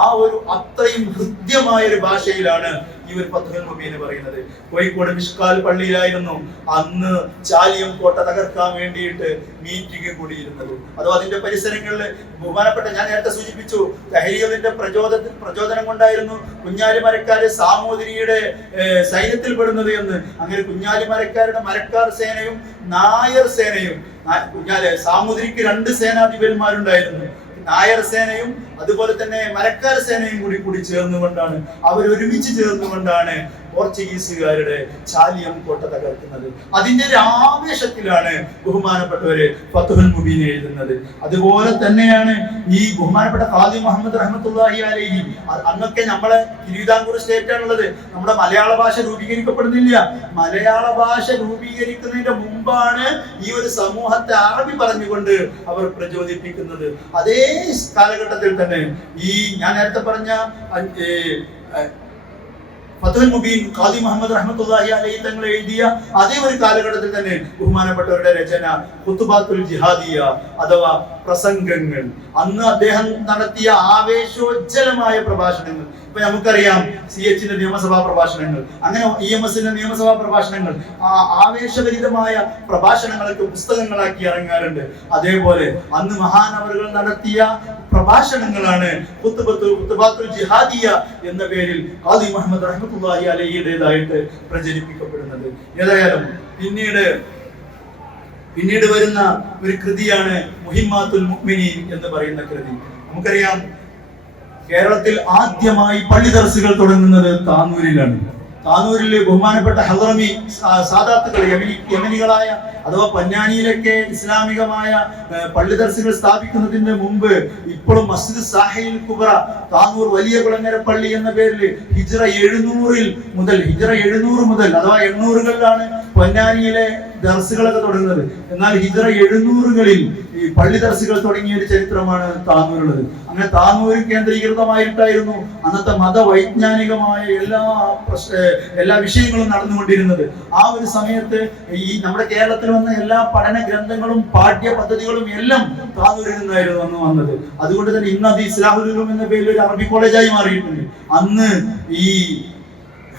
ആ ഒരു അത്രയും ഹൃദ്യമായ ഒരു ഭാഷയിലാണ് ഈ ഒരു ഫത്ഹുൽ മുബീൻ പറയുന്നത്. കോഴിക്കോട് മിഷ്കാൽ പള്ളിയിലായിരുന്നു അന്ന് ചാലിയം കോട്ട തകർക്കാൻ വേണ്ടിയിട്ട് മീറ്റിംഗ് കൂടിയിരുന്നത്. അഥവാ അതിന്റെ പരിസരങ്ങളിൽ ബഹുമാനപ്പെട്ട, ഞാൻ നേരത്തെ സൂചിപ്പിച്ചു, തഹരീറിന്റെ പ്രചോദനം കൊണ്ടായിരുന്നു കുഞ്ഞാലി മരക്കാര് സാമൂതിരിയുടെ സൈന്യത്തിൽ പെടുന്നത് എന്ന്. അങ്ങനെ കുഞ്ഞാലി മരക്കാരുടെ മരക്കാർ സേനയും നായർ സേനയും, സാമൂതിരിക്ക് 2 സേനാധിപന്മാരുണ്ടായിരുന്നു. നായർ സേനയും അതുപോലെ തന്നെ മരക്കാർ സേനയും കൂടി ചേർന്നുകൊണ്ടാണ്, ഒരുമിച്ച് ചേർന്നുകൊണ്ടാണ് പോർച്ചുഗീസുകാരുടെ ചാലിയം കോട്ട തകർക്കുന്നത്. അതിന്റെ ഒരു ആവേശത്തിലാണ് ബഹുമാനപ്പെട്ടവര് ഫത്ഹുൽ മുബീൻ എഴുതുന്നത്. അതുപോലെ തന്നെയാണ് ഈ ബഹുമാനപ്പെട്ട ഖാദി മുഹമ്മദ് റഹ്മത്തുള്ളാഹി അലൈഹി. അന്നൊക്കെ നമ്മളെ തിരുവിതാംകൂർ സ്റ്റേറ്റ് ആണുള്ളത്. നമ്മുടെ മലയാള ഭാഷ രൂപീകരിക്കപ്പെടുന്നില്ല. മലയാള ഭാഷ രൂപീകരിക്കുന്നതിന്റെ മുമ്പാണ് ഈ ഒരു സമൂഹത്തെ അറബി പറഞ്ഞുകൊണ്ട് അവർ പ്രചോദിപ്പിക്കുന്നത്. അതേ കാലഘട്ടത്തിൽ തന്നെ ഈ ഞാൻ നേരത്തെ പറഞ്ഞ ഫത്ഹുൽ മുബീൻ ഖാദി മുഹമ്മദ് റഹ്മത്തുള്ളാഹി അലൈഹി തങ്ങൾ എഴുതിയ അതേ ഒരു കാലഘട്ടത്തിൽ തന്നെ ബഹുമാനപ്പെട്ടവരുടെ രചന ഖുതുബാത്തുൽ ജിഹാദിയ അഥവാ പ്രസംഗങ്ങൾ, അന്ന് അദ്ദേഹം നടത്തിയ ആവേശോജ്ജലമായ പ്രഭാഷണങ്ങൾ. ഇപ്പൊ നമുക്കറിയാം CH-ന്റെ നിയമസഭാ പ്രഭാഷണങ്ങൾ, അങ്ങനെ EMS-ന്റെ നിയമസഭാ പ്രഭാഷണങ്ങൾ, ആ ആവേശഭരിതമായ പ്രഭാഷണങ്ങളൊക്കെ പുസ്തകങ്ങളാക്കി ഇറങ്ങാറുണ്ട്. അതേപോലെ അന്ന് മഹാനവറുകൾ നടത്തിയ പ്രഭാഷണങ്ങളാണ് ഖുതുബാത്തുൽ ജിഹാദിയ എന്ന പേരിൽ ഖാദി മുഹമ്മദ് റഹ്മത്തുള്ളാഹി അലൈഹിയുടേതായിട്ട് പ്രചരിപ്പിക്കപ്പെടുന്നത്. ഏതായാലും പിന്നീട് പിന്നീട് വരുന്ന ഒരു കൃതിയാണ് മുഹിമ്മാത്തുൽ മുഅ്മിനീൻ എന്ന് പറയുന്ന കൃതി. നമുക്കറിയാം, കേരളത്തിൽ ആദ്യമായി പള്ളി ദർസുകൾ തുടങ്ങുന്നത് താനൂരിലാണ്. താനൂരിൽ ബഹുമാനപ്പെട്ട ഹദ്റമി സാദാത്തുകൾ, യമനികളായ അഥവാ പൊന്നാനിയിലൊക്കെ ഇസ്ലാമികമായ പള്ളി ദർസുകൾ സ്ഥാപിക്കുന്നതിന് മുമ്പ് ഇപ്പോഴും മസ്ജിദ് സാഹിൽ കുബ്ര താനൂർ വലിയ കുളങ്ങര പള്ളി എന്ന പേരിൽ ഹിജ്റ 700 മുതൽ അഥവാ 800കളിലാണ് പൊന്നാനിയിലെ ദർസുകളൊക്കെ തുടങ്ങുന്നത്. എന്നാൽ ഹിജ്റ 700കളിൽ ഈ പള്ളി ദർസുകൾ തുടങ്ങിയ ഒരു ചരിത്രമാണ് താനൂരുള്ളത്. അങ്ങനെ താനൂർ കേന്ദ്രീകൃതമായിട്ടായിരുന്നു അന്നത്തെ മതവൈജ്ഞാനികമായ എല്ലാ വിഷയങ്ങളും നടന്നുകൊണ്ടിരുന്നത്. ആ ഒരു സമയത്ത് ഈ നമ്മുടെ കേരളത്തിൽ വന്ന എല്ലാ പഠന ഗ്രന്ഥങ്ങളും പാഠ്യ പദ്ധതികളും എല്ലാം താനൂരിൽ നിന്നായിരുന്നു അന്ന് വന്നത്. അതുകൊണ്ട് തന്നെ ഇന്ന് അത് ഇസ്ലാഹുൽ ഉലൂം എന്ന പേരിൽ ഒരു അറബി കോളേജായി മാറിയിട്ടുണ്ട്. അന്ന് ഈ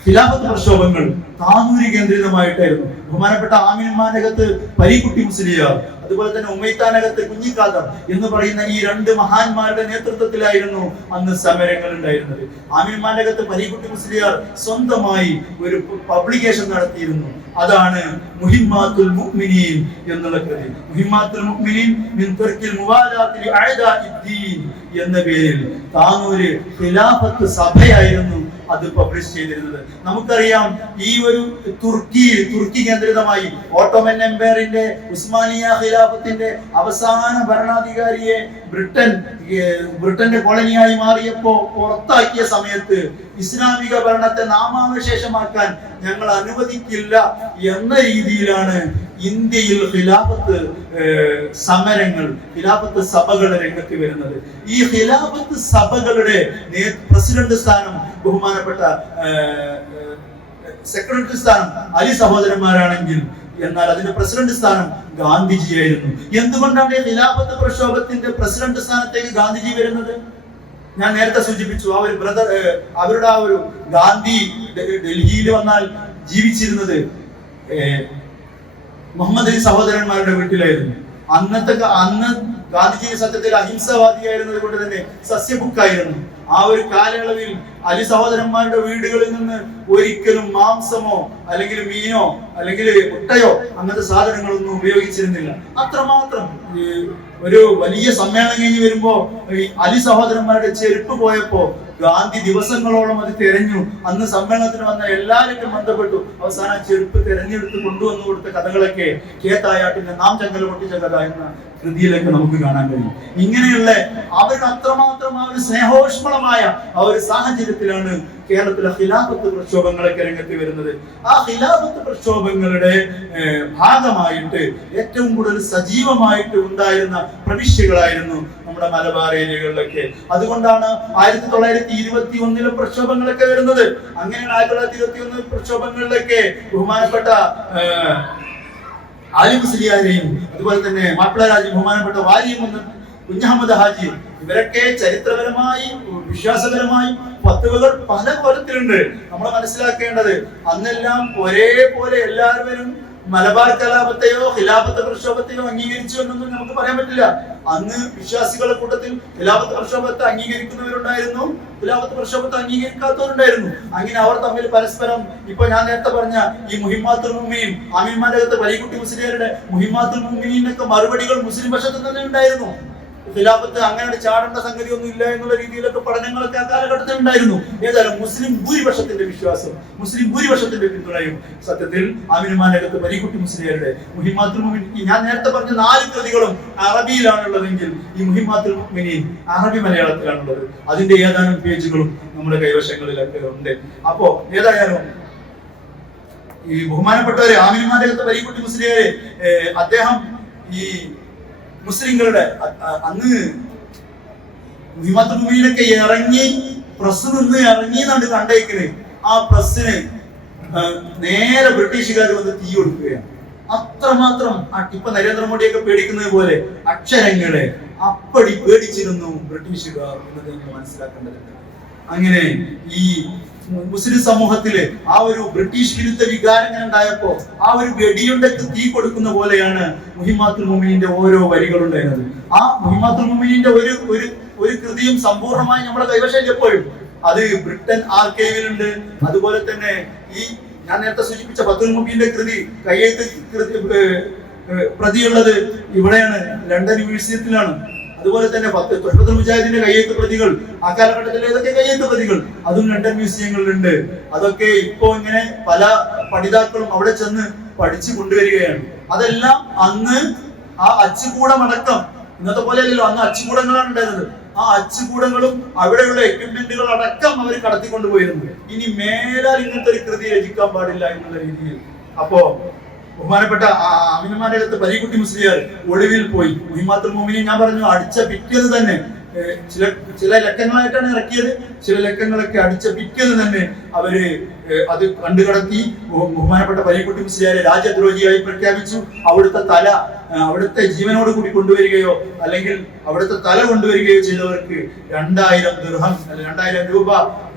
ഖിലാഫത്ത് പ്രക്ഷോഭങ്ങൾ താനൂര് കേന്ദ്രീകൃതമായിട്ടായിരുന്നു. ബഹുമാനപ്പെട്ട ആമീൻമാനകത്ത് പരീക്കുട്ടി മുസ്ലിയാർ, അതുപോലെ തന്നെ ഉമൈത്താനകത്ത് കുഞ്ഞിക്കാദർ എന്ന് പറയുന്ന ഈ രണ്ട് മഹാന്മാരുടെ നേതൃത്വത്തിലായിരുന്നു അന്ന് സമരങ്ങൾ ഉണ്ടായിരുന്നത്. ആമീൻമാനകത്ത് പരീക്കുട്ടി മുസ്ലിയാർ സ്വന്തമായി ഒരു പബ്ലിക്കേഷൻ നടത്തിയിരുന്നു. അതാണ് മുഹിമ്മാത്തുൽ മുഅ്മിനീൻ എന്നുള്ള കൃതി. മുഹിമ്മാത്തുൽ മുഅ്മിനീൻ മിൻ തർക്കിൽ മുവാലാത്തി അഅദാഇദ്ദീൻ എന്ന പേരിൽ താനൂര് ഖിലാഫത്ത് സഭയായിരുന്നു അത് പബ്ലിഷ് ചെയ്തിരുന്നത്. നമുക്കറിയാം, ഈ ഒരു തുർക്കി കേന്ദ്രിതമായി ഓട്ടോമൻ എംപയറിന്റെ ഉസ്മാനിയ ഖിലാഫത്തിന്റെ അവസാന ഭരണാധികാരിയെ ബ്രിട്ടന്റെ കോളനിയായി മാറിയപ്പോ പുറത്താക്കിയ സമയത്ത് ഇസ്ലാമിക ഭരണത്തെ നാമാവശേഷമാക്കാൻ ഞങ്ങൾ അനുവദിക്കില്ല എന്ന രീതിയിലാണ് ഇന്ത്യയിൽ ഖിലാഫത്ത് സമരങ്ങൾ, ഖിലാഫത്ത് സഭകൾ രംഗത്ത് വരുന്നത്. ഈ ഖിലാഫത്ത് സഭകളുടെ പ്രസിഡന്റ് സ്ഥാനം ബഹുമാനപ്പെട്ട സെക്രട്ടറി സ്ഥാനം അലി സഹോദരന്മാരാണെങ്കിൽ, എന്നാൽ അതിന്റെ പ്രസിഡന്റ് സ്ഥാനം ഗാന്ധിജിയായിരുന്നു. എന്തുകൊണ്ടാണ് ഖിലാഫത്ത് പ്രക്ഷോഭത്തിന്റെ പ്രസിഡന്റ് സ്ഥാനത്തേക്ക് ഗാന്ധിജി വരുന്നത്? ഞാൻ നേരത്തെ സൂചിപ്പിച്ചു, ആ ഒരു അവരുടെ ആ ഒരു ഗാന്ധി ഡൽഹിയിൽ വന്നാൽ ജീവിച്ചിരുന്നത് മുഹമ്മദ് അലി സഹോദരന്മാരുടെ വീട്ടിലായിരുന്നു. അന്ന് ഗാന്ധിജി സത്യത്തിൽ അഹിംസവാദിയായിരുന്നത് കൊണ്ട് തന്നെ സസ്യഭുക്കായിരുന്നു. ആ ഒരു കാലയളവിൽ അലി സഹോദരന്മാരുടെ വീടുകളിൽ നിന്ന് ഒരിക്കലും മാംസമോ അല്ലെങ്കിൽ മീനോ അല്ലെങ്കിൽ മുട്ടയോ അങ്ങനത്തെ സാധനങ്ങളൊന്നും ഉപയോഗിച്ചിരുന്നില്ല. അത്രമാത്രം ഒരു വലിയ സമ്മേളനം കഴിഞ്ഞ് വരുമ്പോ ഈ അലി സഹോദരന്മാരുടെ ചെരുപ്പ് പോയപ്പോ ഗാന്ധി ദിവസങ്ങളോളം അത് തെരഞ്ഞു. അന്ന് സമ്മേളനത്തിന് വന്ന എല്ലാവരും ബന്ധപ്പെട്ടു. അവസാനം ചെരുപ്പ് തെരഞ്ഞെടുത്ത് കൊണ്ടുവന്നു കൊടുത്ത കഥകളൊക്കെ കേത്തായാട്ടിന്റെ നാം ചങ്ങല പൊട്ടിച്ച കഥ എന്ന കൃതിയിലൊക്കെ നമുക്ക് കാണാൻ കഴിയും. ഇങ്ങനെയുള്ള അവർക്ക് അത്രമാത്രം ആ ഒരു സ്നേഹോഷ്മളമായ ആ ഒരു സാഹചര്യത്തിലാണ് കേരളത്തിലെ ഖിലാഫത്ത് പ്രക്ഷോഭങ്ങളൊക്കെ രംഗത്ത് വരുന്നത്. ആ ഖിലാഫത്ത് പ്രക്ഷോഭങ്ങളുടെ ഭാഗമായിട്ട് ഏറ്റവും കൂടുതൽ സജീവമായിട്ട് ഉണ്ടായിരുന്ന പ്രവിശ്യകളായിരുന്നു നമ്മുടെ മലബാർ ഏരിയകളിലൊക്കെ. അതുകൊണ്ടാണ് 1921 പ്രക്ഷോഭങ്ങളൊക്കെ വരുന്നത്. അങ്ങനെ 1921 പ്രക്ഷോഭങ്ങളിലൊക്കെ ബഹുമാനപ്പെട്ട ആലി മുസ്ലിയാരെയും അതുപോലെ തന്നെ മാപ്പിള രാജി ബഹുമാനപ്പെട്ട വാലിയും കുഞ്ഞഹമ്മദ് ഹാജി, ഇവരൊക്കെ ചരിത്രപരമായി വിശ്വാസപരമായി ഫത്വകൾ പല കോലത്തിലുണ്ട്. നമ്മൾ മനസ്സിലാക്കേണ്ടത്, അന്നെല്ലാം ഒരേപോലെ എല്ലാവരും മലബാർ കലാപത്തെയോ ഖിലാഫത്ത് പ്രക്ഷോഭത്തെയോ അംഗീകരിച്ചു എന്നൊന്നും നമുക്ക് പറയാൻ പറ്റില്ല. അന്ന് വിശ്വാസികളുടെ കൂട്ടത്തിൽ ഖിലാഫത്ത് പ്രക്ഷോഭത്തെ അംഗീകരിക്കുന്നവരുണ്ടായിരുന്നു, ഖിലാഫത്ത് പ്രക്ഷോഭത്തെ അംഗീകരിക്കാത്തവരുണ്ടായിരുന്നു. അങ്ങനെ അവർ തമ്മിൽ പരസ്പരം, ഇപ്പൊ ഞാൻ നേരത്തെ പറഞ്ഞ ഈ മുഹിമ്മാത്തുൽ മുഅ്മിനീൻ, ആമീൻമാനകത്ത് പരീക്കുട്ടി മുസ്ലിയാരുടെ മുഹിമ്മാത്തുൽ മുഅ്മിനീനൊക്കെ മറുപടികൾ മുസ്ലിം പക്ഷത്ത് തന്നെ ഉണ്ടായിരുന്നു. ഖിലാഫത്ത് അങ്ങനെ ചാടേണ്ട സംഗതി ഒന്നും ഇല്ല എന്നുള്ള രീതിയിലൊക്കെ പഠനങ്ങളൊക്കെ ആ കാലഘട്ടത്തിൽ ഉണ്ടായിരുന്നു. ഏതായാലും മുസ്ലിം ഭൂരിപക്ഷത്തിന്റെ വിശ്വാസം, മുസ്ലിം ഭൂരിപക്ഷത്തിന്റെ പിന്തുണയും സത്യത്തിൽ ആമീൻമാനകത്ത് പരീക്കുട്ടി മുസ്ലിയാരുടെ മുഹിമ്മാത്തുൽ മുഅ്മിനീൻ, ഞാൻ നേരത്തെ പറഞ്ഞ 4 കൃതികളും അറബിയിലാണുള്ളതെങ്കിൽ ഈ മുഹിമ്മാത്തുൽ മുഅ്മിനീൻ അറബി മലയാളത്തിലാണുള്ളത്. അതിന്റെ ഏതാനും പേജുകളും നമ്മുടെ കൈവശങ്ങളിലൊക്കെ ഉണ്ട്. അപ്പോ ഏതായാലും ഈ ബഹുമാനപ്പെട്ടവരെ ആമീൻമാനകത്ത് പരീക്കുട്ടി മുസ്ലിയാരെ അദ്ദേഹം ഈ മുസ്ലിങ്ങളുടെ അന്ന് മുഹിമ്മാത്തുൽ മുഅ്മിനീനൊക്കെ ഇറങ്ങി പ്രസ് നിന്ന് ഇറങ്ങി എന്നാണ് കണ്ടേക്കുന്നത്. ആ പ്രസ്സിന് നേരെ ബ്രിട്ടീഷുകാർ വന്ന് തീ കൊടുക്കുകയാണ്. അത്രമാത്രം ഇപ്പൊ നരേന്ദ്രമോദിയൊക്കെ പേടിക്കുന്നത് പോലെ അക്ഷരങ്ങളെ അപ്പടി പേടിച്ചിരുന്നു ബ്രിട്ടീഷുകാർ എന്നത് നിങ്ങൾ മനസ്സിലാക്കേണ്ടതുണ്ട്. അങ്ങനെ ഈ മുസ്ലിം സമൂഹത്തില് ആ ഒരു ബ്രിട്ടീഷ് വിരുദ്ധ വികാരങ്ങൾ ഉണ്ടായപ്പോ ആ ഒരു വെടിയുണ്ടക്ക് തീ കൊടുക്കുന്ന പോലെയാണ് മുഹിമ്മാത്തുൽ മുഅ്മിനീന്റെ ഓരോ വരികളുണ്ടായിരുന്നത്. ആ മുഹിമ്മാത്തുൽ മുഅ്മിനീന്റെ ഒരു കൃതിയും സമ്പൂർണ്ണമായി നമ്മുടെ കൈവശം എപ്പോഴും അത് ബ്രിട്ടൻ ആർക്കൈവിലുണ്ട്. അതുപോലെ തന്നെ ഈ ഞാൻ നേരത്തെ സൂചിപ്പിച്ച ഫത്തുൽ മുബീന്റെ കൃതി, കയ്യെഴുത്ത് കൃതി, പ്രതിയുള്ളത് ഇവിടെയാണ്, ലണ്ടൻ മ്യൂസിയത്തിലാണ്. അതുപോലെ തന്നെ തൊഹഫത്തുൽ മുജാഹിദിന്റെ കയ്യെഴുത്ത് പ്രതികൾ ആ കാലഘട്ടത്തിലെ ഏതൊക്കെ കയ്യെഴുത്ത് പ്രതികൾ അതും ലണ്ടൻ മ്യൂസിയങ്ങളിലുണ്ട്. അതൊക്കെ ഇപ്പോ ഇങ്ങനെ പല പഠിതാക്കളും അവിടെ ചെന്ന് പഠിച്ചു കൊണ്ടുവരികയാണ്. അതെല്ലാം അന്ന് ആ അച്ചുകൂടമടക്കം, ഇന്നത്തെ പോലെയല്ലല്ലോ, അന്ന് അച്ചുകൂടങ്ങളാണ് ഉണ്ടായിരുന്നത്. ആ അച്ചുകൂടങ്ങളും അവിടെയുള്ള എക്യുപ്മെന്റുകൾ അടക്കം അവർ കടത്തിക്കൊണ്ടുപോയിരുന്നു. ഇനി മേലാൽ ഇങ്ങനത്തെ ഒരു കൃതി രചിക്കാൻ പാടില്ല എന്നുള്ള രീതിയിൽ. അപ്പോ ബഹുമാനപ്പെട്ട അമീനുമാന്റെ അടുത്ത് പരീക്കുട്ടി മുസ്ലിയാർ ഒളിവിൽ പോയി. മുഹിമാത്തുൽ മുഅ്മിനീൻ ഞാൻ പറഞ്ഞു അടിച്ച പിറ്റേന്ന് തന്നെ ചില ലക്കങ്ങളായിട്ടാണ് ഇറക്കിയത്, ചില ലക്കങ്ങളൊക്കെ അടിച്ച പിറ്റേന്ന് തന്നെ അവര് അത് കണ്ടുകടത്തി ബഹുമാനപ്പെട്ട പരീക്കുട്ടി മുസ്ലിയാരെ രാജ്യദ്രോഹിയായി പ്രഖ്യാപിച്ചു. അവിടുത്തെ ജീവനോട് കൂടി കൊണ്ടുവരികയോ അല്ലെങ്കിൽ അവിടുത്തെ തല കൊണ്ടുവരികയോ ചെയ്തവർക്ക് 2000 ദിർഹം അല്ലെങ്കിൽ 2000 രൂപ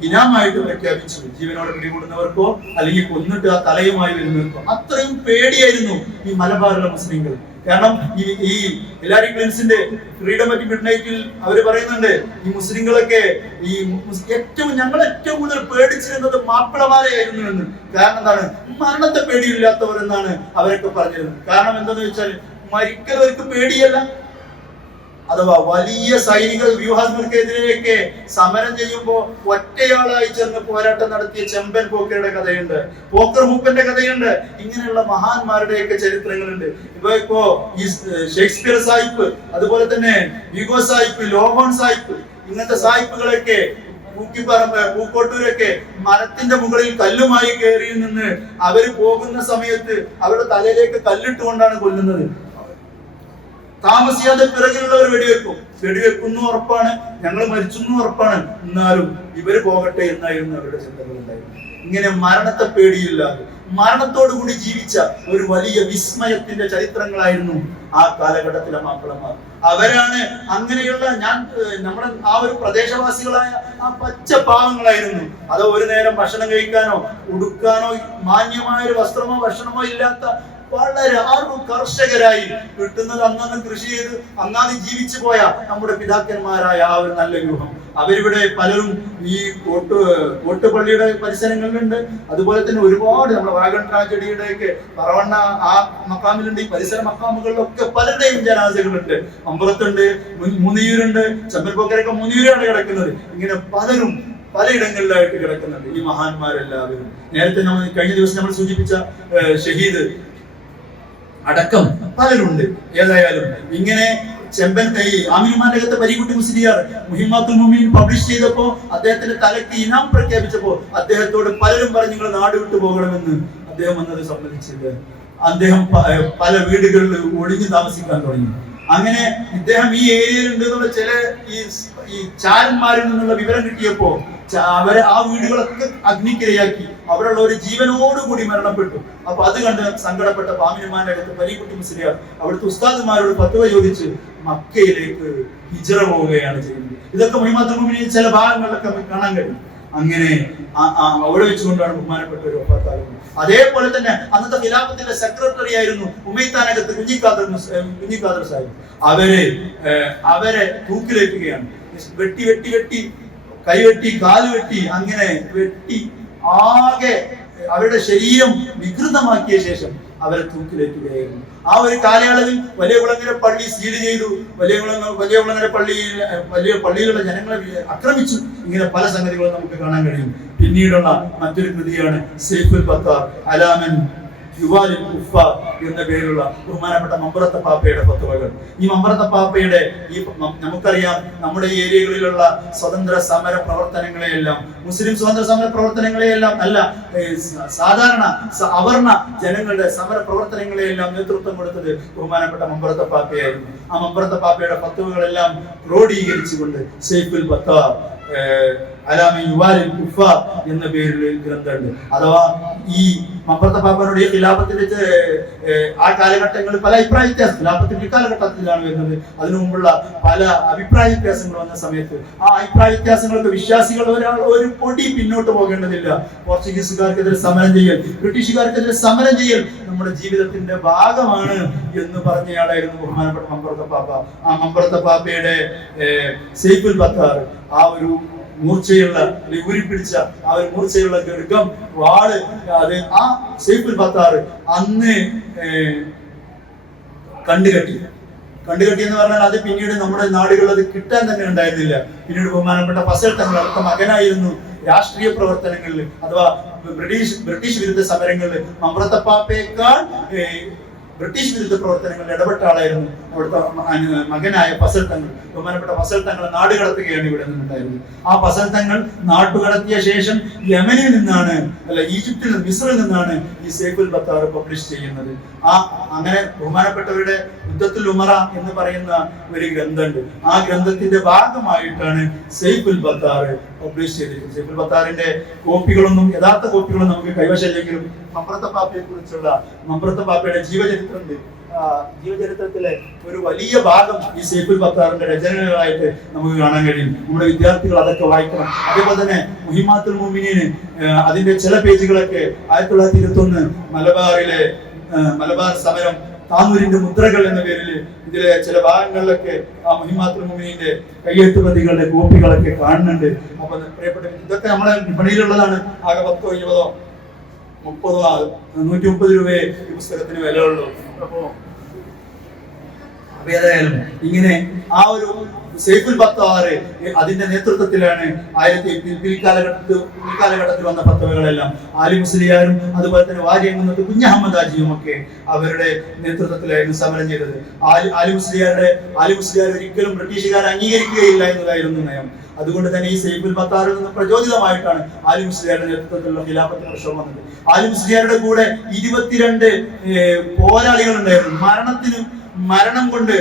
ഇനാമായിട്ട് പ്രഖ്യാപിച്ചു. ജീവനോട് പിടികൂടുന്നവർക്കോ അല്ലെങ്കിൽ കൊന്നിട്ട് ആ തലയുമായി വരുന്നവർക്കോ. അത്രയും പേടിയായിരുന്നു ഈ മലബാറിലെ മുസ്ലിങ്ങൾ. കാരണം ഈ ഹിലാരി ക്ലിൻസിന്റെ ഫ്രീഡം അറ്റ് മിഡ്നൈറ്റിൽ അവർ പറയുന്നുണ്ട്, ഈ മുസ്ലിങ്ങളൊക്കെ ഞങ്ങൾ ഏറ്റവും കൂടുതൽ പേടിച്ചിരുന്നത് മാപ്പിളമാരെയായിരുന്നു എന്ന്. കാരണം എന്താണ്? മരണത്തെ പേടിയില്ലാത്തവർ എന്നാണ് അവരൊക്കെ പറഞ്ഞിരുന്നത്. കാരണം എന്താണെന്ന് വെച്ചാൽ മരിക്കൽ അവർക്ക് പേടിയല്ല. അഥവാ വലിയ സൈനിക വ്യൂഹാത്മകർക്കെതിരെയൊക്കെ സമരം ചെയ്യുമ്പോൾ ഒറ്റയാളായി ചെന്ന് പോരാട്ടം നടത്തിയ ചെമ്പൻ പോക്കരുടെ കഥയുണ്ട്, പോക്കർ മൂപ്പന്റെ കഥയുണ്ട്. ഇങ്ങനെയുള്ള മഹാന്മാരുടെയൊക്കെ ചരിത്രങ്ങളുണ്ട്. ഇപ്പോ ഈ ഷേക്സ്പിയർ സാഹിബ്, അതുപോലെ തന്നെ വിഗോ സാഹിബ്, ലോഹോൺ സാഹിബ്, ഇങ്ങനത്തെ സാഹിബുകളൊക്കെ പൂക്കിപ്പറമ്പ് പൂക്കോട്ടൂരൊക്കെ മരത്തിന്റെ മുകളിൽ കല്ലുമായി കയറി നിന്ന് അവര് പോകുന്ന സമയത്ത് അവരുടെ തലയിലേക്ക് കല്ലിട്ടുകൊണ്ടാണ് കൊല്ലുന്നത്. താമസിയാതെ പിറകിലുള്ളവർ വെടിവെക്കുന്നു ഉറപ്പാണ്, ഞങ്ങൾ മരിച്ചു ഉറപ്പാണ്, എന്നാലും ഇവര് പോകട്ടെ എന്നായിരുന്നു അവരുടെ ചിന്തകൾ ഉണ്ടായിരുന്നത്. ഇങ്ങനെ മരണത്തെ പേടിയില്ലാതെ മരണത്തോടു കൂടി ജീവിച്ച ഒരു വലിയ വിസ്മയത്തിന്റെ ചരിത്രങ്ങളായിരുന്നു ആ കാലഘട്ടത്തിലെ മാപ്പിളമാർ. അവരാണ് അങ്ങനെയുള്ള നമ്മുടെ ആ ഒരു പ്രദേശവാസികളായ ആ പച്ച പാവങ്ങളായിരുന്നു. അത് ഒരു നേരം ഭക്ഷണം കഴിക്കാനോ ഉടുക്കാനോ മാന്യമായൊരു വസ്ത്രമോ ഭക്ഷണമോ ഇല്ലാത്ത വളരെ കർഷകരായി കിട്ടുന്നത് അന്നു കൃഷി ചെയ്ത് അന്നാന്ന് ജീവിച്ചു പോയ നമ്മുടെ പിതാക്കന്മാരായ ആ ഒരു നല്ല വ്യൂഹം. അവരിവിടെ പലരും ഈ കോട്ടുപള്ളിയുടെ പരിസരങ്ങളിലുണ്ട്. അതുപോലെ തന്നെ ഒരുപാട് നമ്മുടെ വാഗൺ ട്രാജഡിയുടെ ഒക്കെ പറവണ്ണ ആ മക്കാമിലുണ്ട്. ഈ പരിസര മക്കാമുകളിലൊക്കെ പലരുടെയും ജനാസകളുണ്ട്. അമ്പലത്തുണ്ട്, മൂന്നിയൂരുണ്ട്, ചെമ്പൽപോക്കരൊക്കെ മൂന്നിയൂരാണ് കിടക്കുന്നത്. ഇങ്ങനെ പലരും പലയിടങ്ങളിലായിട്ട് കിടക്കുന്നുണ്ട് ഈ മഹാന്മാരെല്ലാവരും. നേരത്തെ കഴിഞ്ഞ ദിവസം നമ്മൾ സൂചിപ്പിച്ച ഷഹീദ് അടക്കം പലരുണ്ട്. ഏതായാലും ഇങ്ങനെ ചെമ്പൻ ആമീനുമാന്റെ അകത്ത് പരീക്കുട്ടി മുസ്ലിയാർ മുഹിമാത്തുൽ മുഅ്മിനീൻ പബ്ലിഷ് ചെയ്തപ്പോ അദ്ദേഹത്തിന്റെ തലയ്ക്ക് ഇനാം പ്രഖ്യാപിച്ചപ്പോ അദ്ദേഹത്തോട് പലരും പറഞ്ഞു നിങ്ങൾ നാട് വിട്ടു പോകണമെന്ന്. അദ്ദേഹം വന്നത് സമ്മതിച്ചില്ല. അദ്ദേഹം പല വീടുകളിൽ ഒളിഞ്ഞു താമസിക്കാൻ തുടങ്ങി. അങ്ങനെ ഇദ്ദേഹം ഈ ഏരിയയിൽ ഉണ്ട് എന്നുള്ള ചില ഈ ചാരന്മാരിൽ നിന്നുള്ള വിവരം കിട്ടിയപ്പോ അവരെ ആ വീടുകളൊക്കെ അഗ്നിക്കിരയാക്കി. അവിടെയുള്ള ഒരു ജീവനോടുകൂടി മരണപ്പെട്ടു. അപ്പൊ അത് കണ്ട് സങ്കടപ്പെട്ട അമീനുമാന്റെ അടുത്ത് പരീക്കുട്ടി മുസ്ലിയാർ അവിടുത്തെ ഉസ്താദുമാരോട് ഫത്വ ചോദിച്ച് മക്കയിലേക്ക് ഹിജ്റ പോവുകയാണ് ചെയ്യുന്നത്. ഇതൊക്കെ മുഹിമാത്തുൽ മുഅ്മിനീൻ ചില ഭാഗങ്ങളിലൊക്കെ കാണാൻ കഴിയും. അങ്ങനെ അവിടെ വെച്ചുകൊണ്ടാണ് ബഹുമാനപ്പെട്ടവർ വഫാത്താകുന്നത്. അതേപോലെ തന്നെ അന്നത്തെ ഖിലാഫത്തിന്റെ സെക്രട്ടറി ആയിരുന്നു ഉമൈത്താനകത്ത് കുഞ്ഞിക്കാദർ സാഹിബ്. അവരെ തൂക്കിലേറ്റുകയാണ്. വെട്ടി കൈവെട്ടി കാല് വെട്ടി അങ്ങനെ വെട്ടി ആകെ അവരുടെ ശരീരം വികൃതമാക്കിയ ശേഷം അവരെ തൂക്കിലേറ്റുകയായിരുന്നു. ആ ഒരു കാലയളവിൽ വലിയ കുളങ്ങര പള്ളി സീൽ ചെയ്തു. വലിയ കുളങ്ങര പള്ളിയിലുള്ള ജനങ്ങളെ ആക്രമിച്ചു. ഇങ്ങനെ പല സംഗതികളും നമുക്ക് കാണാൻ കഴിയും. പിന്നീടുള്ള മറ്റൊരു കൃതിയാണ് സൈഫുൽ ബത്താർ അലാമൻ യുവാലിൽ കുഫാർ എന്ന പേരുള്ള ബഹുമാനപ്പെട്ട മമ്പറത്തെ പാപ്പയുടെ ഫത്വകൾ. ഈ മമ്പറത്തെ പാപ്പയുടെ നമുക്കറിയാം നമ്മുടെ ഈ ഏരിയകളിലുള്ള സ്വതന്ത്ര സമര പ്രവർത്തനങ്ങളെയെല്ലാം, മുസ്ലിം സ്വതന്ത്ര സമര പ്രവർത്തനങ്ങളെയെല്ലാം അല്ല, സാധാരണ അവർണ ജനങ്ങളുടെ സമര പ്രവർത്തനങ്ങളെയെല്ലാം നേതൃത്വം കൊടുത്തത് ബഹുമാനപ്പെട്ട മമ്പറത്തെ പാപ്പയായിരുന്നു. ആ മമ്പറത്തെ പാപ്പയുടെ ഫത്വകളെല്ലാം ക്രോഡീകരിച്ചുകൊണ്ട് സൈഫുൽ ബത്താർ അലാമി യുവാലിൽ കുഫാർ എന്ന പേരിൽ ഗ്രന്ഥമുണ്ട്. അഥവാ ഈ മമ്പറത്തെ പാപ്പനോട് ഈ ഖിലാഫത്തിന്റെ ആ കാലഘട്ടങ്ങളിൽ പല അഭിപ്രായ വ്യത്യാസം, ഖിലാഫത്തിന്റെ കാലഘട്ടത്തിലാണ് വരുന്നത്. അതിനു മുമ്പുള്ള പല അഭിപ്രായ വ്യത്യാസങ്ങൾ വന്ന സമയത്ത് ആ അഭിപ്രായ വ്യത്യാസങ്ങളൊക്കെ വിശ്വാസികൾ ഒരു പൊടി പിന്നോട്ട് പോകേണ്ടതില്ല. പോർച്ചുഗീസുകാർക്കെതിരെ സമരം ചെയ്യൽ, ബ്രിട്ടീഷുകാർക്കെതിരെ സമരം ചെയ്യൽ നമ്മുടെ ജീവിതത്തിന്റെ ഭാഗമാണ് എന്ന് പറഞ്ഞയാളായിരുന്നു ബഹുമാനപ്പെട്ട മമ്പറത്തെ പാപ്പ. ആ മമ്പറത്തെ പാപ്പയുടെ സൈഫുൽ ബത്താർ ആ ഒരു മൂർച്ചയുള്ള ഊരിപ്പിടിച്ച ആ ഒരു മൂർച്ചയുള്ള ഗർഗം വാള്, അത് ആ സൈഫുൽ ബത്താർ അന്ന് കണ്ടുകെട്ടി എന്ന് പറഞ്ഞാൽ അത് പിന്നീട് നമ്മുടെ നാടുകളിൽ അത് കിട്ടാൻ തന്നെ ഉണ്ടായിരുന്നില്ല. പിന്നീട് ബഹുമാനപ്പെട്ട ഫസൽ തങ്ങൾ അടുത്ത മകനായിരുന്നു രാഷ്ട്രീയ പ്രവർത്തനങ്ങളിൽ അഥവാ ബ്രിട്ടീഷ് വിരുദ്ധ സമരങ്ങളിൽ മമ്പ്രത്തപ്പാപ്പയേക്കാൾ ബ്രിട്ടീഷ് വിരുദ്ധ പ്രവർത്തനങ്ങളിൽ ഇടപെട്ട ആളായിരുന്നു അവിടുത്തെ മകനായ ഫസൽ തങ്ങൾ. ബഹുമാനപ്പെട്ട ഫസൽ തങ്ങൾ നാടുകടത്തുകയാണ് ഇവിടെ നിന്നുണ്ടായിരുന്നത്. ആ ഫസൽ തങ്ങൾ നാട്ടുകടത്തിയ ശേഷം യമനിൽ നിന്നാണ് ഈജിപ്തിൽ മിസ്രിൽ നിന്നാണ് ഈ സൈഫുൽ ബത്താർ പബ്ലിഷ് ചെയ്യുന്നത്. അങ്ങനെ ബഹുമാനപ്പെട്ടവരുടെ യുദ്ധത്തുൽ ഉമറ എന്ന് പറയുന്ന ഒരു ഗ്രന്ഥമുണ്ട്. ആ ഗ്രന്ഥത്തിന്റെ ഭാഗമായിട്ടാണ് സൈഫുൽ ബത്താർ പബ്ലിഷ് ചെയ്തിരിക്കുന്നത്. സൈഫുൽ ബത്താറിന്റെ കോപ്പികളൊന്നും യഥാർത്ഥ കോപ്പികളൊന്നും നമുക്ക് കൈവശമില്ലെങ്കിലും മമ്പ്രത്തപ്പാപ്പയെ കുറിച്ചുള്ള മമ്പ്രത്തപ്പാപ്പയുടെ ജീവചരിത്രത്തിലെ ഒരു വലിയ ഭാഗം ഈ സൈഫുൽ ബത്താറിന്റെ രചനകളായിട്ട് നമുക്ക് കാണാൻ കഴിയും. നമ്മുടെ വിദ്യാർത്ഥികൾ അതൊക്കെ വായിക്കണം. അതേപോലെ തന്നെ മുഹിമാത്തുൽ മുഅ്മിനീന് അതിന്റെ ചില പേജുകളൊക്കെ 1921 മലബാർ സമരം താനൂരിന്റെ മുദ്രകൾ എന്ന പേരിൽ ഇതിലെ ചില ഭാഗങ്ങളിലൊക്കെ ആ മുഹിമാത്തുൽ മുഅ്മിനീന്റെ കയ്യെഴുത്ത് പ്രതികളുടെ കോപ്പികളൊക്കെ കാണുന്നുണ്ട്. അപ്പൊ പ്രിയപ്പെട്ട ഇതൊക്കെ നമ്മുടെ വിപണിയിലുള്ളതാണ്. ആകെ 10, 20, 30, 130 രൂപയെ ഈ പുസ്തകത്തിന് വിലയുള്ളൂ. അപ്പോ ഏതായാലും ഇങ്ങനെ ആ ഒരു സൈഫുൽ ബത്താർ അതിന്റെ നേതൃത്വത്തിലാണ് പിൽക്കാലഘട്ടത്തിൽ വന്ന ഫത്വകളെല്ലാം ആലി മുസ്ലിയാരും അതുപോലെ തന്നെ വാര്യംകുന്നത്ത് കുഞ്ഞഹമ്മദ് ഹാജിയും ഒക്കെ അവരുടെ നേതൃത്വത്തിലായിരുന്നു സമരം ചെയ്തത്. ആലി മുസ്ലിയാർ ഒരിക്കലും ബ്രിട്ടീഷുകാരെ അംഗീകരിക്കുകയില്ല എന്നതായിരുന്നു നയം. അതുകൊണ്ട് തന്നെ ഈ സൈഫുൽ ബത്താറിൽ നിന്ന് പ്രചോദിതമായിട്ടാണ് ആലി മുസ്ലിയാരുടെ നേതൃത്വത്തിലുള്ള ഖിലാഫത്ത് പ്രക്ഷോഭം വന്നത്. ആലി മുസ്ലിയാരുടെ കൂടെ 22 പോരാളികൾ ഉണ്ടായിരുന്നു. മരണം കൊണ്ട്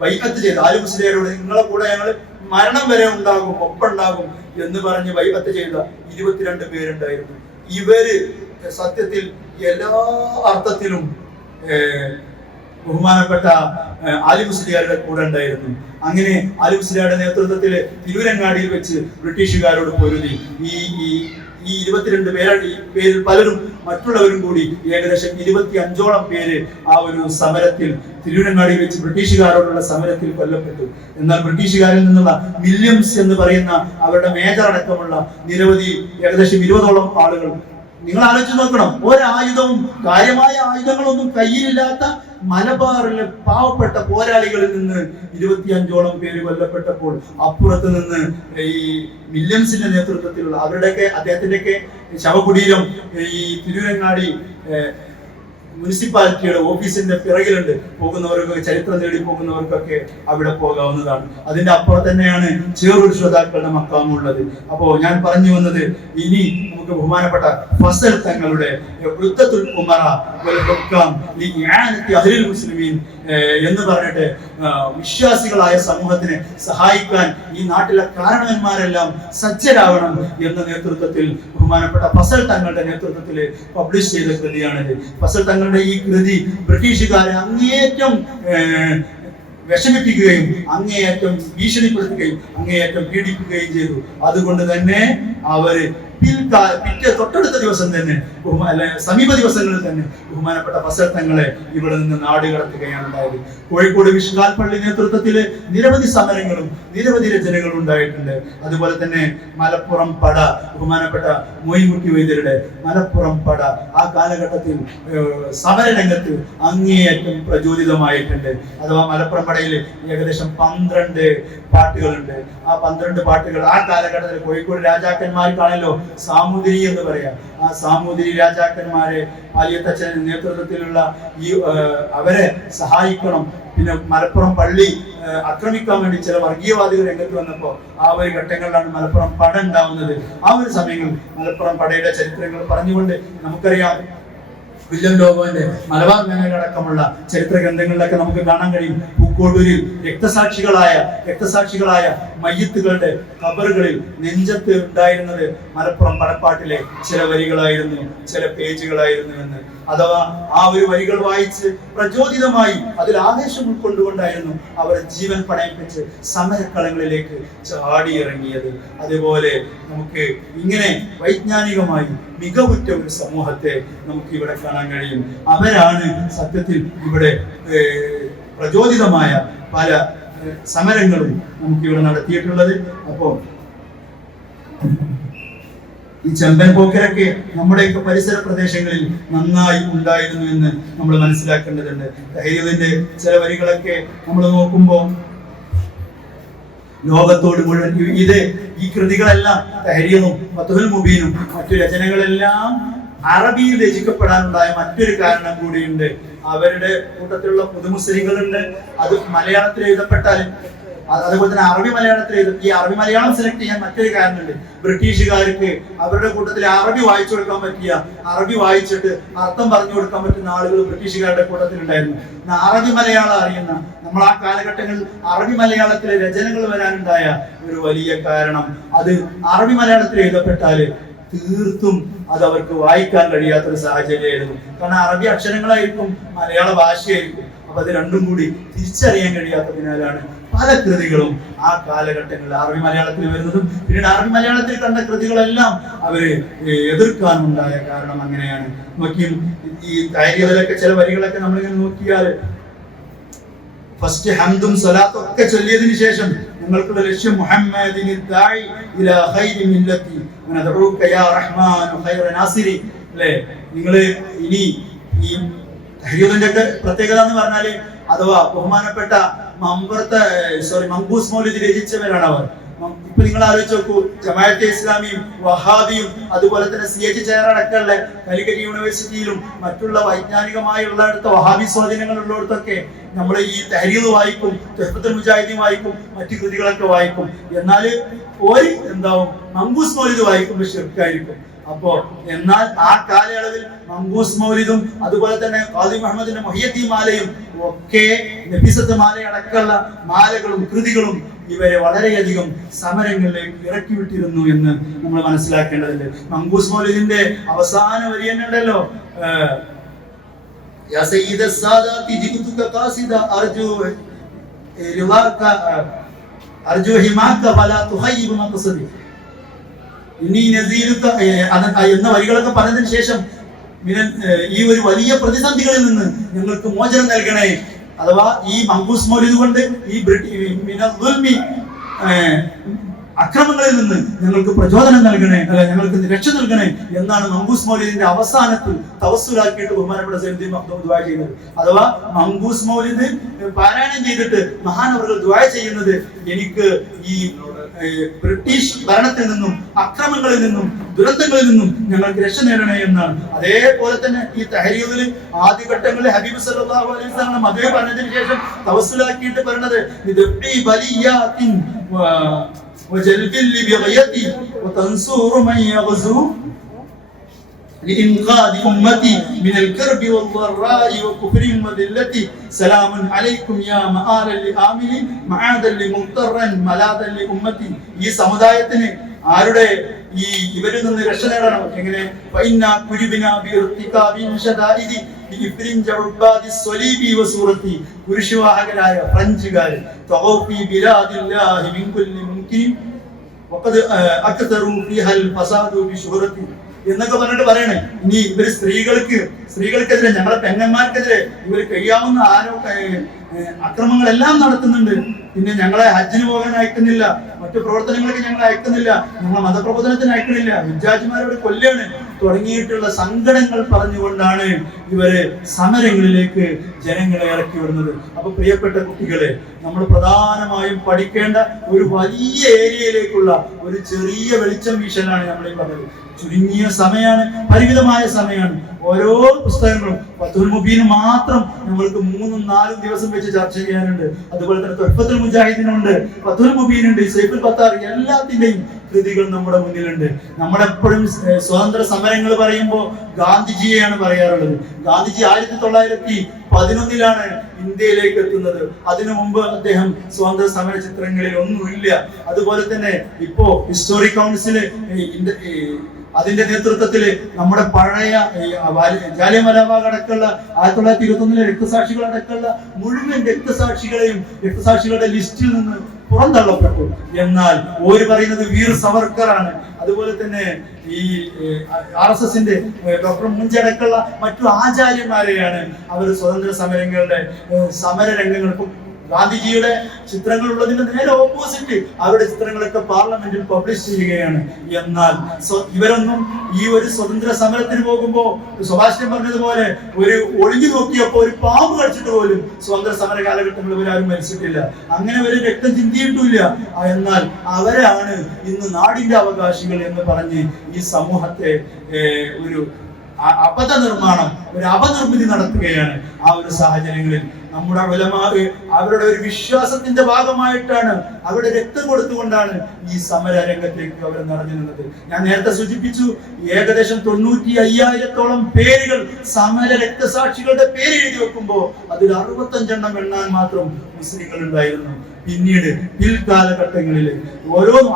ബൈഅത്ത് ചെയ്ത് ആലി മുസ്ലിയാരോട് നിങ്ങളെ കൂടെ ഞങ്ങൾ മരണം വരെ ഉണ്ടാകും, ഒപ്പുണ്ടാകും എന്ന് പറഞ്ഞ് ബൈഅത്ത് ചെയ്ത 22 പേരുണ്ടായിരുന്നു. ഇവര് സത്യത്തിൽ എല്ലാ അർത്ഥത്തിലും ബഹുമാനപ്പെട്ട ആലി മുസ്ലിയാരുടെ കൂടെ ഉണ്ടായിരുന്നു. അങ്ങനെ ആലി മുസ്ലിയാരുടെ നേതൃത്വത്തിൽ തിരൂരങ്ങാടിയിൽ വെച്ച് ബ്രിട്ടീഷുകാരോട് പൊരുതി. ഈ 22 പേരിൽ പലരും മറ്റുള്ളവരും കൂടി ഏകദേശം 25ഓളം പേര് ആ ഒരു സമരത്തിൽ തിരൂരങ്ങാടിയിൽ വെച്ച് ബ്രിട്ടീഷുകാരോടുള്ള സമരത്തിൽ കൊല്ലപ്പെട്ടു. എന്നാൽ ബ്രിട്ടീഷുകാരിൽ നിന്നുള്ള വില്യംസ് എന്ന് പറയുന്ന അവരുടെ മേജർ അടക്കമുള്ള നിരവധി ഏകദേശം 20ഓളം ആളുകൾ, നിങ്ങൾ ആലോചിച്ച് നോക്കണം, ഒരായുധവും കാര്യമായ ആയുധങ്ങളൊന്നും കയ്യിലില്ലാത്ത മലബാറിലെ പാവപ്പെട്ട പോരാളികളിൽ നിന്ന് 25ഓളം പേര് കൊല്ലപ്പെട്ടപ്പോൾ അപ്പുറത്ത് നിന്ന് ഈ വില്യംസിന്റെ നേതൃത്വത്തിലുള്ള അദ്ദേഹത്തിന്റെയൊക്കെ ശവകുടീരം ഈ തിരൂരങ്ങാടി മുനിസിപ്പാലിറ്റിയുടെ ഓഫീസിന്റെ പിറകിലുണ്ട്. പോകുന്നവർക്കൊക്കെ ചരിത്രം തേടി പോകുന്നവർക്കൊക്കെ അവിടെ പോകാവുന്നതാണ്. അതിന്റെ അപ്പുറം തന്നെയാണ് ചേറൂർ ശ്രോതാക്കളുടെ മക്കാമുള്ളത്. അപ്പോ ഞാൻ പറഞ്ഞു വന്നത്, ഇനി നമുക്ക് ബഹുമാനപ്പെട്ട ഫസൽ തങ്ങളുടെ ഉദ്ദത്തുൽ ഉമറ വൽ ഹുക്കാം ലിഇആനത്തി അഹ്ലിൽ മുസ്ലിമീൻ എന്ന് പറഞ്ഞിട്ട് വിശ്വാസികളായ സമൂഹത്തിനെ സഹായിക്കാൻ ഈ നാട്ടിലെ കാരണവന്മാരെല്ലാം സജ്ജരാവണം എന്ന നേതൃത്വത്തിൽ ബഹുമാനപ്പെട്ട ഫസൽ തങ്ങളുടെ നേതൃത്വത്തിൽ പബ്ലിഷ് ചെയ്ത കൃതിയാണിത്. ഫസൽ തങ്ങളുടെ ഈ കൃതി ബ്രിട്ടീഷുകാരെ അങ്ങേയറ്റം വിഷമിപ്പിക്കുകയും അങ്ങേയറ്റം ഭീഷണിപ്പെടുത്തുകയും അങ്ങേയറ്റം പീഡിപ്പിക്കുകയും ചെയ്തു. അതുകൊണ്ട് തന്നെ അവര് തൊട്ടടുത്ത ദിവസം തന്നെ സമീപ ദിവസങ്ങളിൽ തന്നെ ബഹുമാനപ്പെട്ട ഫസൽ തങ്ങളെ ഇവിടെ നിന്ന് നാട് കടത്തുകയാണ് ഉണ്ടായത്. കോഴിക്കോട് വിഷ്കാൽ പള്ളി നേതൃത്വത്തില് നിരവധി സമരങ്ങളും നിരവധി രചനകളും ഉണ്ടായിട്ടുണ്ട്. അതുപോലെ തന്നെ മലപ്പുറം പട, ബഹുമാനപ്പെട്ട മൊയ്ൻകുട്ടി വൈദ്യരുടെ മലപ്പുറം പട ആ കാലഘട്ടത്തിൽ സമരരംഗത്ത് അങ്ങേയറ്റം പ്രചോദിതമായിട്ടുണ്ട്. അഥവാ മലപ്പുറം പടയിൽ ഏകദേശം 12 പാട്ടുകളുണ്ട്. ആ 12 പാട്ടുകൾ ആ കാലഘട്ടത്തിൽ കോഴിക്കോട് രാജാക്കന്മാർക്കാണല്ലോ സാമൂതിരി എന്ന് പറയാം. ആ സാമൂതിരി രാജാക്കന്മാരെ പാലിയത്തച്ഛന്റെ നേതൃത്വത്തിലുള്ള അവരെ സഹായിക്കണം. പിന്നെ മലപ്പുറം പള്ളി ആക്രമിക്കാൻ വേണ്ടി ചില വർഗീയവാദികൾ രംഗത്ത് വന്നപ്പോൾ ആ ഒരു ഘട്ടങ്ങളിലാണ് മലപ്പുറം പട ഉണ്ടാവുന്നത്. ആ ഒരു സമയങ്ങളിൽ മലപ്പുറം പടയുടെ ചരിത്രങ്ങൾ പറഞ്ഞുകൊണ്ട് നമുക്കറിയാം, വില്യം ലോബോന്റെ മലബാർ മേഖലയടക്കമുള്ള ചരിത്ര ഗ്രന്ഥങ്ങളിലൊക്കെ നമുക്ക് കാണാൻ കഴിയും. പൂക്കോട്ടൂരിൽ രക്തസാക്ഷികളായ മയ്യത്തുകളുടെ ഖബറുകളിൽ നെഞ്ചത്ത് ഉണ്ടായിരുന്നത് മലപ്പുറം പടപ്പാട്ടിലെ ചില വരികളായിരുന്നു, ചില പേജുകളായിരുന്നു എന്ന്. അഥവാ ആ ഒരു വരികൾ വായിച്ച് പ്രചോദിതമായി അതിൽ ആവേശം ഉൾക്കൊണ്ടുകൊണ്ടായിരുന്നു അവർ ജീവൻ പണയം സമരക്കളങ്ങളിലേക്ക് ചാടിയിറങ്ങിയത്. അതേപോലെ നമുക്ക് ഇങ്ങനെ വൈജ്ഞാനികമായി മികവുറ്റ ഒരു സമൂഹത്തെ നമുക്ക് ഇവിടെ കാണാൻ കഴിയും. അവരാണ് സത്യത്തിൽ ഇവിടെ പ്രചോദിതമായ പല സമരങ്ങളും നമുക്ക് ഇവിടെ നടത്തിയിട്ടുള്ളത്. അപ്പോൾ ഈ ചെമ്പൻ പോക്കരൊക്കെ നമ്മുടെയൊക്കെ പരിസര പ്രദേശങ്ങളിൽ നന്നായി ഉണ്ടായിരുന്നു എന്ന് നമ്മൾ മനസ്സിലാക്കേണ്ടതുണ്ട്. തഹരീറിന്റെ ചില വരികളൊക്കെ നമ്മൾ നോക്കുമ്പോൾ ലോകത്തോട് മുഴുവൻ ഈ കൃതികളെല്ലാം തഹരീറും ഫത്ഹുൽ മുബീനും മറ്റു രചനകളെല്ലാം അറബിയിൽ രചിക്കപ്പെടാനുണ്ടായ മറ്റൊരു കാരണം കൂടിയുണ്ട്. അവരുടെ കൂട്ടത്തിലുള്ള പുതുമുസ്ലിങ്ങളുണ്ട്, അത് മലയാളത്തിൽ എഴുതപ്പെട്ടാൽ അതുപോലെ തന്നെ അറബി മലയാളത്തിൽ ഈ അറബി മലയാളം സെലക്ട് ചെയ്യാൻ മറ്റൊരു കാരണമുണ്ട്. ബ്രിട്ടീഷുകാർക്ക് അവരുടെ കൂട്ടത്തിൽ അറബി വായിച്ചു കൊടുക്കാൻ പറ്റിയ, അറബി വായിച്ചിട്ട് അർത്ഥം പറഞ്ഞു കൊടുക്കാൻ പറ്റുന്ന ആളുകൾ ബ്രിട്ടീഷുകാരുടെ കൂട്ടത്തിൽ ഉണ്ടായിരുന്നു. അറബി മലയാളം അറിയുന്ന നമ്മൾ ആ കാലഘട്ടങ്ങളിൽ അറബി മലയാളത്തിലെ രചനകൾ വരാനുണ്ടായ ഒരു വലിയ കാരണം അത് അറബി മലയാളത്തിൽ എഴുതപ്പെട്ടാല് തീർത്തും അത് അവർക്ക് വായിക്കാൻ കഴിയാത്തൊരു സാഹചര്യമായിരുന്നു. കാരണം അറബി അക്ഷരങ്ങളായിരിക്കും, മലയാള ഭാഷയായിരിക്കും. അപ്പൊ അത് രണ്ടും കൂടി തിരിച്ചറിയാൻ കഴിയാത്തതിനാലാണ് പല കൃതികളും ആ കാലഘട്ടങ്ങളിൽ അറബി മലയാളത്തിൽ വരുന്നതും പിന്നീട് അറബി മലയാളത്തിൽ കണ്ട കൃതികളെല്ലാം അവര് എതിർക്കാനുണ്ടായ കാരണം അങ്ങനെയാണ്. നോക്കിയും ഈ താരിഖിലൊക്കെ ചില വരികളൊക്കെ നമ്മളിങ്ങനെ നോക്കിയാൽ ഫസ്റ്റ് ഹംദും സലാത്തും ഒക്കെ ചൊല്ലിയതിനു ശേഷം ഞങ്ങൾക്കുള്ള ലക്ഷ്യം മുഹമ്മദിനി ദാഇ ഇലാ ഖൈരി മില്ലത്തി വനദഊക യാ റഹ്മാനു ഖൈറ നാസിരി. അല്ലേ, നിങ്ങൾ ഇനി ഈ തഹരീറിന്റെ ഒക്കെ പ്രത്യേകത എന്ന് പറഞ്ഞാല് അഥവാ ബഹുമാനപ്പെട്ട മംബൂസ് മൗലിദ് രചിച്ചവരാണ് അവർ. ഇപ്പൊ നിങ്ങൾ ആലോചിച്ച് നോക്കൂ, ജമാഅത്തെ ഇസ്ലാമിയും വഹാബിയും അതുപോലെ തന്നെ CH ചെയർ അടക്കമുള്ള കാലിക്കറ്റ് യൂണിവേഴ്സിറ്റിയിലും മറ്റുള്ള വൈജ്ഞാനികമായുള്ളടുത്ത വഹാബി സ്വാധീനങ്ങൾ ഉള്ളിടത്തൊക്കെ നമ്മൾ ഈ തഹരീർ വായിക്കും, തുഹ്ഫത്തുൽ മുജാഹിദീൻ വായിക്കും, മറ്റു കൃതികളൊക്കെ വായിക്കും. എന്നാൽ ഒരു എന്താവും മംബൂസ് മൗലിദ് വായിക്കുമ്പോൾ ശിർക്കായിരിക്കും. അപ്പോ എന്നാൽ ആ കാലയളവിൽ മംബൂസ് മൗലിദും അതുപോലെ തന്നെ ഖാദി മുഹമ്മദിന്റെ മുഹിയദ്ദീൻ മാലയും ഒക്കെ നഫീസത്ത് മാല അടക്കമുള്ള മാലകളും കൃതികളും ഇവരെ വളരെയധികം സമരങ്ങളിലേക്ക് ഇറക്കി വിട്ടിരുന്നു എന്ന് നമ്മൾ മനസ്സിലാക്കേണ്ടതുണ്ട്. മംബൂസ് മൗലിദിന്റെ അവസാന വരി തന്നെ ഉണ്ടല്ലോ, യാ സയ്യിദ സാദാതി ജിതുക ഖാസിദ അർജു ഹിമാക വലാ തുഹയ്യിബ് മഖ്സദി എന്ന വരികളൊക്കെ പറഞ്ഞതിന് ശേഷം ഈ ഒരു വലിയ പ്രതിസന്ധികളിൽ നിന്ന് ഞങ്ങൾക്ക് മോചനം നൽകണേ, അഥവാ ഈ മംബൂസ് മൗലിദ് കൊണ്ട് ഈ അക്രമങ്ങളിൽ നിന്ന് ഞങ്ങൾക്ക് പ്രചോദനം നൽകണേ, ഞങ്ങൾക്ക് രക്ഷ നൽകണേ എന്നാണ് മംബൂസ് മൗലിദിന്റെ അവസാനത്തിൽ തവസ്സുലാക്കിയിട്ട് ബഹുമാനപ്പെട്ട സയ്യിദ് മഖ്ദൂം ദുആ ചെയ്യുന്നത്. അഥവാ മംബൂസ് മൗലിദ് പാരായണം ചെയ്തിട്ട് മഹാനവറുകൾ ദുആ ചെയ്യുന്നത് എനിക്ക് ഈ ബ്രിട്ടീഷ് ഭരണത്തിൽ നിന്നും അക്രമങ്ങളിൽ നിന്നും ദുരന്തങ്ങളിൽ നിന്നും ഞങ്ങൾക്ക് രക്ഷ നേടണേ എന്നാണ്. അതേപോലെ തന്നെ ഈ തഹരീറിൽ ആദ്യഘട്ടങ്ങളിൽ ഹബീബ് സല്ലല്ലാഹു അലൈഹി വസല്ലം മദീന പറഞ്ഞതിന് ശേഷം തവസ്സുലാക്കിയിട്ട് പറയുന്നത് لإنقاذ أمتي من الكرب والضراء وكفر وذلة سلام عليكم يا مآل لآمل معادا لمضطرا ملاذا لأمتي. ഈ സമുദായത്തിന് ആരുടെ ഈ ഇവരിൽ നിന്ന് രക്ഷ നേടണം എങ്ങനെ? കുരിശുവാഹകരായ ഫ്രഞ്ചുകാർ എന്നൊക്കെ പറഞ്ഞിട്ട് പറയണേ. ഇനി ഇവര് സ്ത്രീകൾക്കെതിരെ, ഞങ്ങളെ പെങ്ങന്മാർക്കെതിരെ ഇവർ കഴിയാവുന്ന അക്രമങ്ങളെല്ലാം നടത്തുന്നുണ്ട്. പിന്നെ ഞങ്ങളെ ഹജ്ജിന് പോകാൻ അയക്കുന്നില്ല, മറ്റു പ്രവർത്തനങ്ങൾക്ക് ഞങ്ങളെ അയക്കുന്നില്ല, ഞങ്ങളെ മതപ്രബോധനത്തിന് അയക്കുന്നില്ല, ഹജ്ജാജിമാരോട് കൊല്ലാണ് തുടങ്ങിയിട്ടുള്ള സങ്കടങ്ങൾ പറഞ്ഞുകൊണ്ടാണ് ഇവര് സമരങ്ങളിലേക്ക് ജനങ്ങളെ ഇറക്കി വിടുന്നത്. അപ്പൊ പ്രിയപ്പെട്ട കുട്ടികളെ, നമ്മൾ പ്രധാനമായും പഠിക്കേണ്ട ഒരു വലിയ ഏരിയയിലേക്കുള്ള ഒരു ചെറിയ വെളിച്ചം വീശലാണ് നമ്മൾ ഈ പറഞ്ഞത്. ചുരുങ്ങിയ സമയമാണ്, പരിമിതമായ സമയമാണ്. ഓരോ പുസ്തകങ്ങളും ഫത്ഹുൽ മുബീൻ മാത്രം നമ്മൾക്ക് 3-4 ദിവസം വെച്ച് ചർച്ച ചെയ്യാനുണ്ട്. അതുപോലെ തന്നെ തുഹ്ഫത്തുൽ മുജാഹിദീനുണ്ട്, ഫത്ഹുൽ മുബീനുണ്ട്, സൈഫുൽ ഫത്താർ, എല്ലാത്തിന്റെയും കൃതികൾ നമ്മുടെ മുന്നിലുണ്ട്. നമ്മളെപ്പോഴും സ്വാതന്ത്ര്യ സമരങ്ങൾ പറയുമ്പോൾ ഗാന്ധിജിയെയാണ് പറയാറുള്ളത്. ഗാന്ധിജി 1911 ഇന്ത്യയിലേക്ക് എത്തുന്നത്. അതിനു മുമ്പ് അദ്ദേഹം സ്വാതന്ത്ര്യ സമര ചിത്രങ്ങളിൽ ഒന്നുമില്ല. അതുപോലെ തന്നെ ഇപ്പോ ഹിസ്റ്റോറിക് കൗൺസില് അതിന്റെ നേതൃത്വത്തില് നമ്മുടെ പഴയ ജാലിയൻവാലാബാഗ് അടക്കമുള്ള 1921 രക്തസാക്ഷികൾ അടക്കമുള്ള മുഴുവൻ രക്തസാക്ഷികളുടെ ലിസ്റ്റിൽ നിന്ന് പുറന്തള്ളപ്പെട്ടു. എന്നാൽ ഓര് പറയുന്നത് വീർ സവർക്കർ ആണ്. അതുപോലെ തന്നെ ഈ RSSന്റെ ഡോക്ടർ മുഞ്ചടക്കമുള്ള മറ്റു ആചാര്യന്മാരെയാണ് അവർ സ്വതന്ത്ര സമരങ്ങളുടെ സമര രംഗങ്ങൾ. ഗാന്ധിജിയുടെ ചിത്രങ്ങൾ ഉള്ളതിന്റെ നേരെ ഓപ്പോസിറ്റ് അവരുടെ ചിത്രങ്ങളൊക്കെ പാർലമെന്റിൽ പബ്ലിഷ് ചെയ്യുകയാണ്. എന്നാൽ ഇവരൊന്നും ഈ ഒരു സ്വതന്ത്ര സമരത്തിന് പോകുമ്പോ സുഭാഷിതൻ പറഞ്ഞതുപോലെ ഒരു ഒളിഞ്ഞു നോക്കിയപ്പോ ഒരു പാമ്പ് കടിച്ചിട്ട് പോലും സ്വതന്ത്ര സമര കാലഘട്ടങ്ങളിൽ ഇവരാരും മരിച്ചിട്ടില്ല. അങ്ങനെ ഒരു രക്തം ചിന്തിയിട്ടില്ല. എന്നാൽ അവരാണ് ഇന്ന് നാടിന്റെ അവകാശികൾ എന്ന് പറഞ്ഞ് ഈ സമൂഹത്തെ ഒരു അപനിർമ്മാണം, ഒരു അപനിർമ്മിതി നടത്തുകയാണ്. ആ ഒരു സാഹചര്യങ്ങളിൽ നമ്മുടെ ഉലമാവ് അവരുടെ ഒരു വിശ്വാസത്തിന്റെ ഭാഗമായിട്ടാണ്, അവരുടെ രക്തം കൊടുത്തുകൊണ്ടാണ് ഈ സമര രംഗത്തേക്ക് അവർ നിറഞ്ഞു നിന്നത്. ഞാൻ നേരത്തെ സൂചിപ്പിച്ചു, ഏകദേശം 95,000-ഓളം പേരുകൾ സമര രക്തസാക്ഷികളുടെ പേര് എഴുതി വെക്കുമ്പോൾ അതിൽ 65 എണ്ണാൻ മാത്രം മുസ്ലിങ്ങൾ ഉണ്ടായിരുന്നു. പിന്നീട് പിൽക്കാലഘട്ടങ്ങളിൽ ഓരോന്നും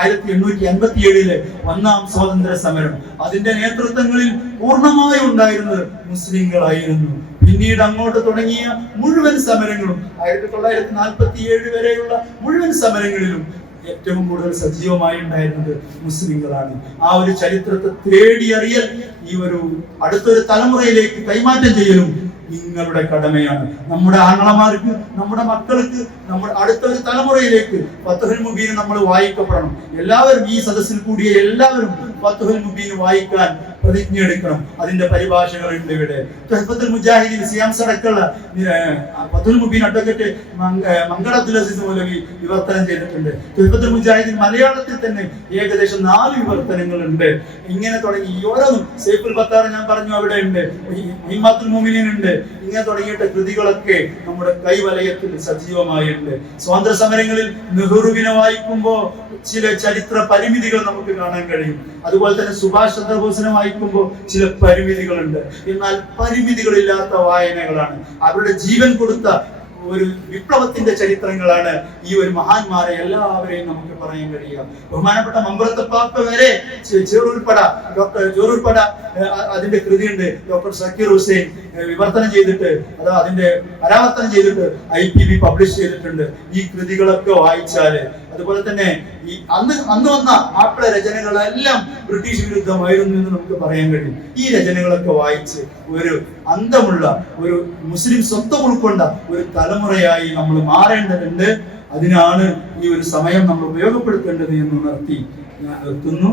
1887 ഒന്നാം സ്വാതന്ത്ര്യ സമരം അതിന്റെ നേതൃത്വങ്ങളിൽ പൂർണ്ണമായും ഉണ്ടായിരുന്നത് മുസ്ലിങ്ങളായിരുന്നു. പിന്നീട് അങ്ങോട്ട് തുടങ്ങിയ മുഴുവൻ സമരങ്ങളും 1947 വരെയുള്ള മുഴുവൻ സമരങ്ങളിലും ഏറ്റവും കൂടുതൽ സജീവമായി ഉണ്ടായിരുന്നത് മുസ്ലിങ്ങളാണ്. ആ ഒരു ചരിത്രത്തെ തേടിയറിയൽ ഈ ഒരു അടുത്തൊരു തലമുറയിലേക്ക് കൈമാറ്റം ചെയ്യലും നിങ്ങളുടെ കടമയാണ്. നമ്മുടെ ആങ്ങളമാർക്ക്, നമ്മുടെ മക്കൾക്ക്, നമ്മുടെ അടുത്തൊരു തലമുറയിലേക്ക് ഫത്ഹുൽ മുബീൻ നമ്മൾ വായിക്കപ്പെടണം. എല്ലാവരും ഈ സദസ്സിൽ കൂടിയ എല്ലാവരും ഫത്ഹുൽ മുബീൻ വായിക്കാൻ പ്രതിജ്ഞ എടുക്കണം. അതിന്റെ പരിഭാഷകളുണ്ട് ഇവിടെ. തുഹ്ഫത്തുൽ മുജാഹിദീൻ സിയാം സടക്കുള്ള ഫത്ഹുൽ മുബീൻ അഡ്വക്കേറ്റ് മങ്കട അബ്ദുൽ അസീസ് മൗലവി വിവർത്തനം ചെയ്തിട്ടുണ്ട്. തുഹ്ഫത്തുൽ മുജാഹിദീൻ മലയാളത്തിൽ തന്നെ ഏകദേശം 4 വിവർത്തനങ്ങൾ ഉണ്ട്. ഇങ്ങനെ തുടങ്ങി ഓരോന്നും സൈഫുൽ ബത്താർ ഞാൻ പറഞ്ഞു അവിടെ ഉണ്ട്, മുഹിമ്മാത്തുൽ മുഅ്മിനീൻ ഉണ്ട്. ഇങ്ങനെ തുടങ്ങിയിട്ട് കൃതികളൊക്കെ നമ്മുടെ കൈവലയത്തിൽ സജീവമായിട്ടുണ്ട്. സ്വാതന്ത്ര്യ സമരങ്ങളിൽ നെഹ്റുവിനെ വായിക്കുമ്പോൾ ചില ചരിത്ര പരിമിതികൾ നമുക്ക് കാണാൻ കഴിയും. അതുപോലെ തന്നെ സുഭാഷ് ചന്ദ്രബോസിനെ വായിക്കുമ്പോൾ ചില പരിമിതികളുണ്ട്. എന്നാൽ പരിമിതികളില്ലാത്ത വായനകളാണ്. അവരുടെ ജീവൻ കൊടുത്ത ഒരു വിപ്ലവത്തിന്റെ ചരിത്രങ്ങളാണ് ഈ ഒരു മഹാന്മാരെ എല്ലാവരെയും നമുക്ക് പറയാൻ കഴിയുക. ബഹുമാനപ്പെട്ട മമ്പുറത്തപ്പാപ്പ വരെ ഡോക്ടർ ജോറൂർപ്പട അതിന്റെ കൃതിയുണ്ട്. ഡോക്ടർ സക്കീർ ഹുസൈൻ വിവർത്തനം ചെയ്തിട്ട് അതിന്റെ പരാവർത്തനം ചെയ്തിട്ട് IPB പബ്ലിഷ് ചെയ്തിട്ടുണ്ട്. ഈ കൃതികളൊക്കെ വായിച്ചാല്, അതുപോലെ തന്നെ ഈ അന്ന് വന്ന മാപ്പിള രചനകളെല്ലാം ബ്രിട്ടീഷ് വിരുദ്ധമായിരുന്നു എന്ന് നമുക്ക് പറയാൻ കഴിയും. ഈ രചനകളൊക്കെ വായിച്ച് ഒരു അന്തമുള്ള ഒരു മുസ്ലിം സ്വത്വം ഉൾക്കൊണ്ട ഒരു തലമുറയായി നമ്മൾ മാറേണ്ടതുണ്ട്. അതിനാണ് ഈ ഒരു സമയം നമ്മൾ ഉപയോഗപ്പെടുത്തേണ്ടത് എന്ന് ഉണർത്തി ഞാൻ നിർത്തുന്നു.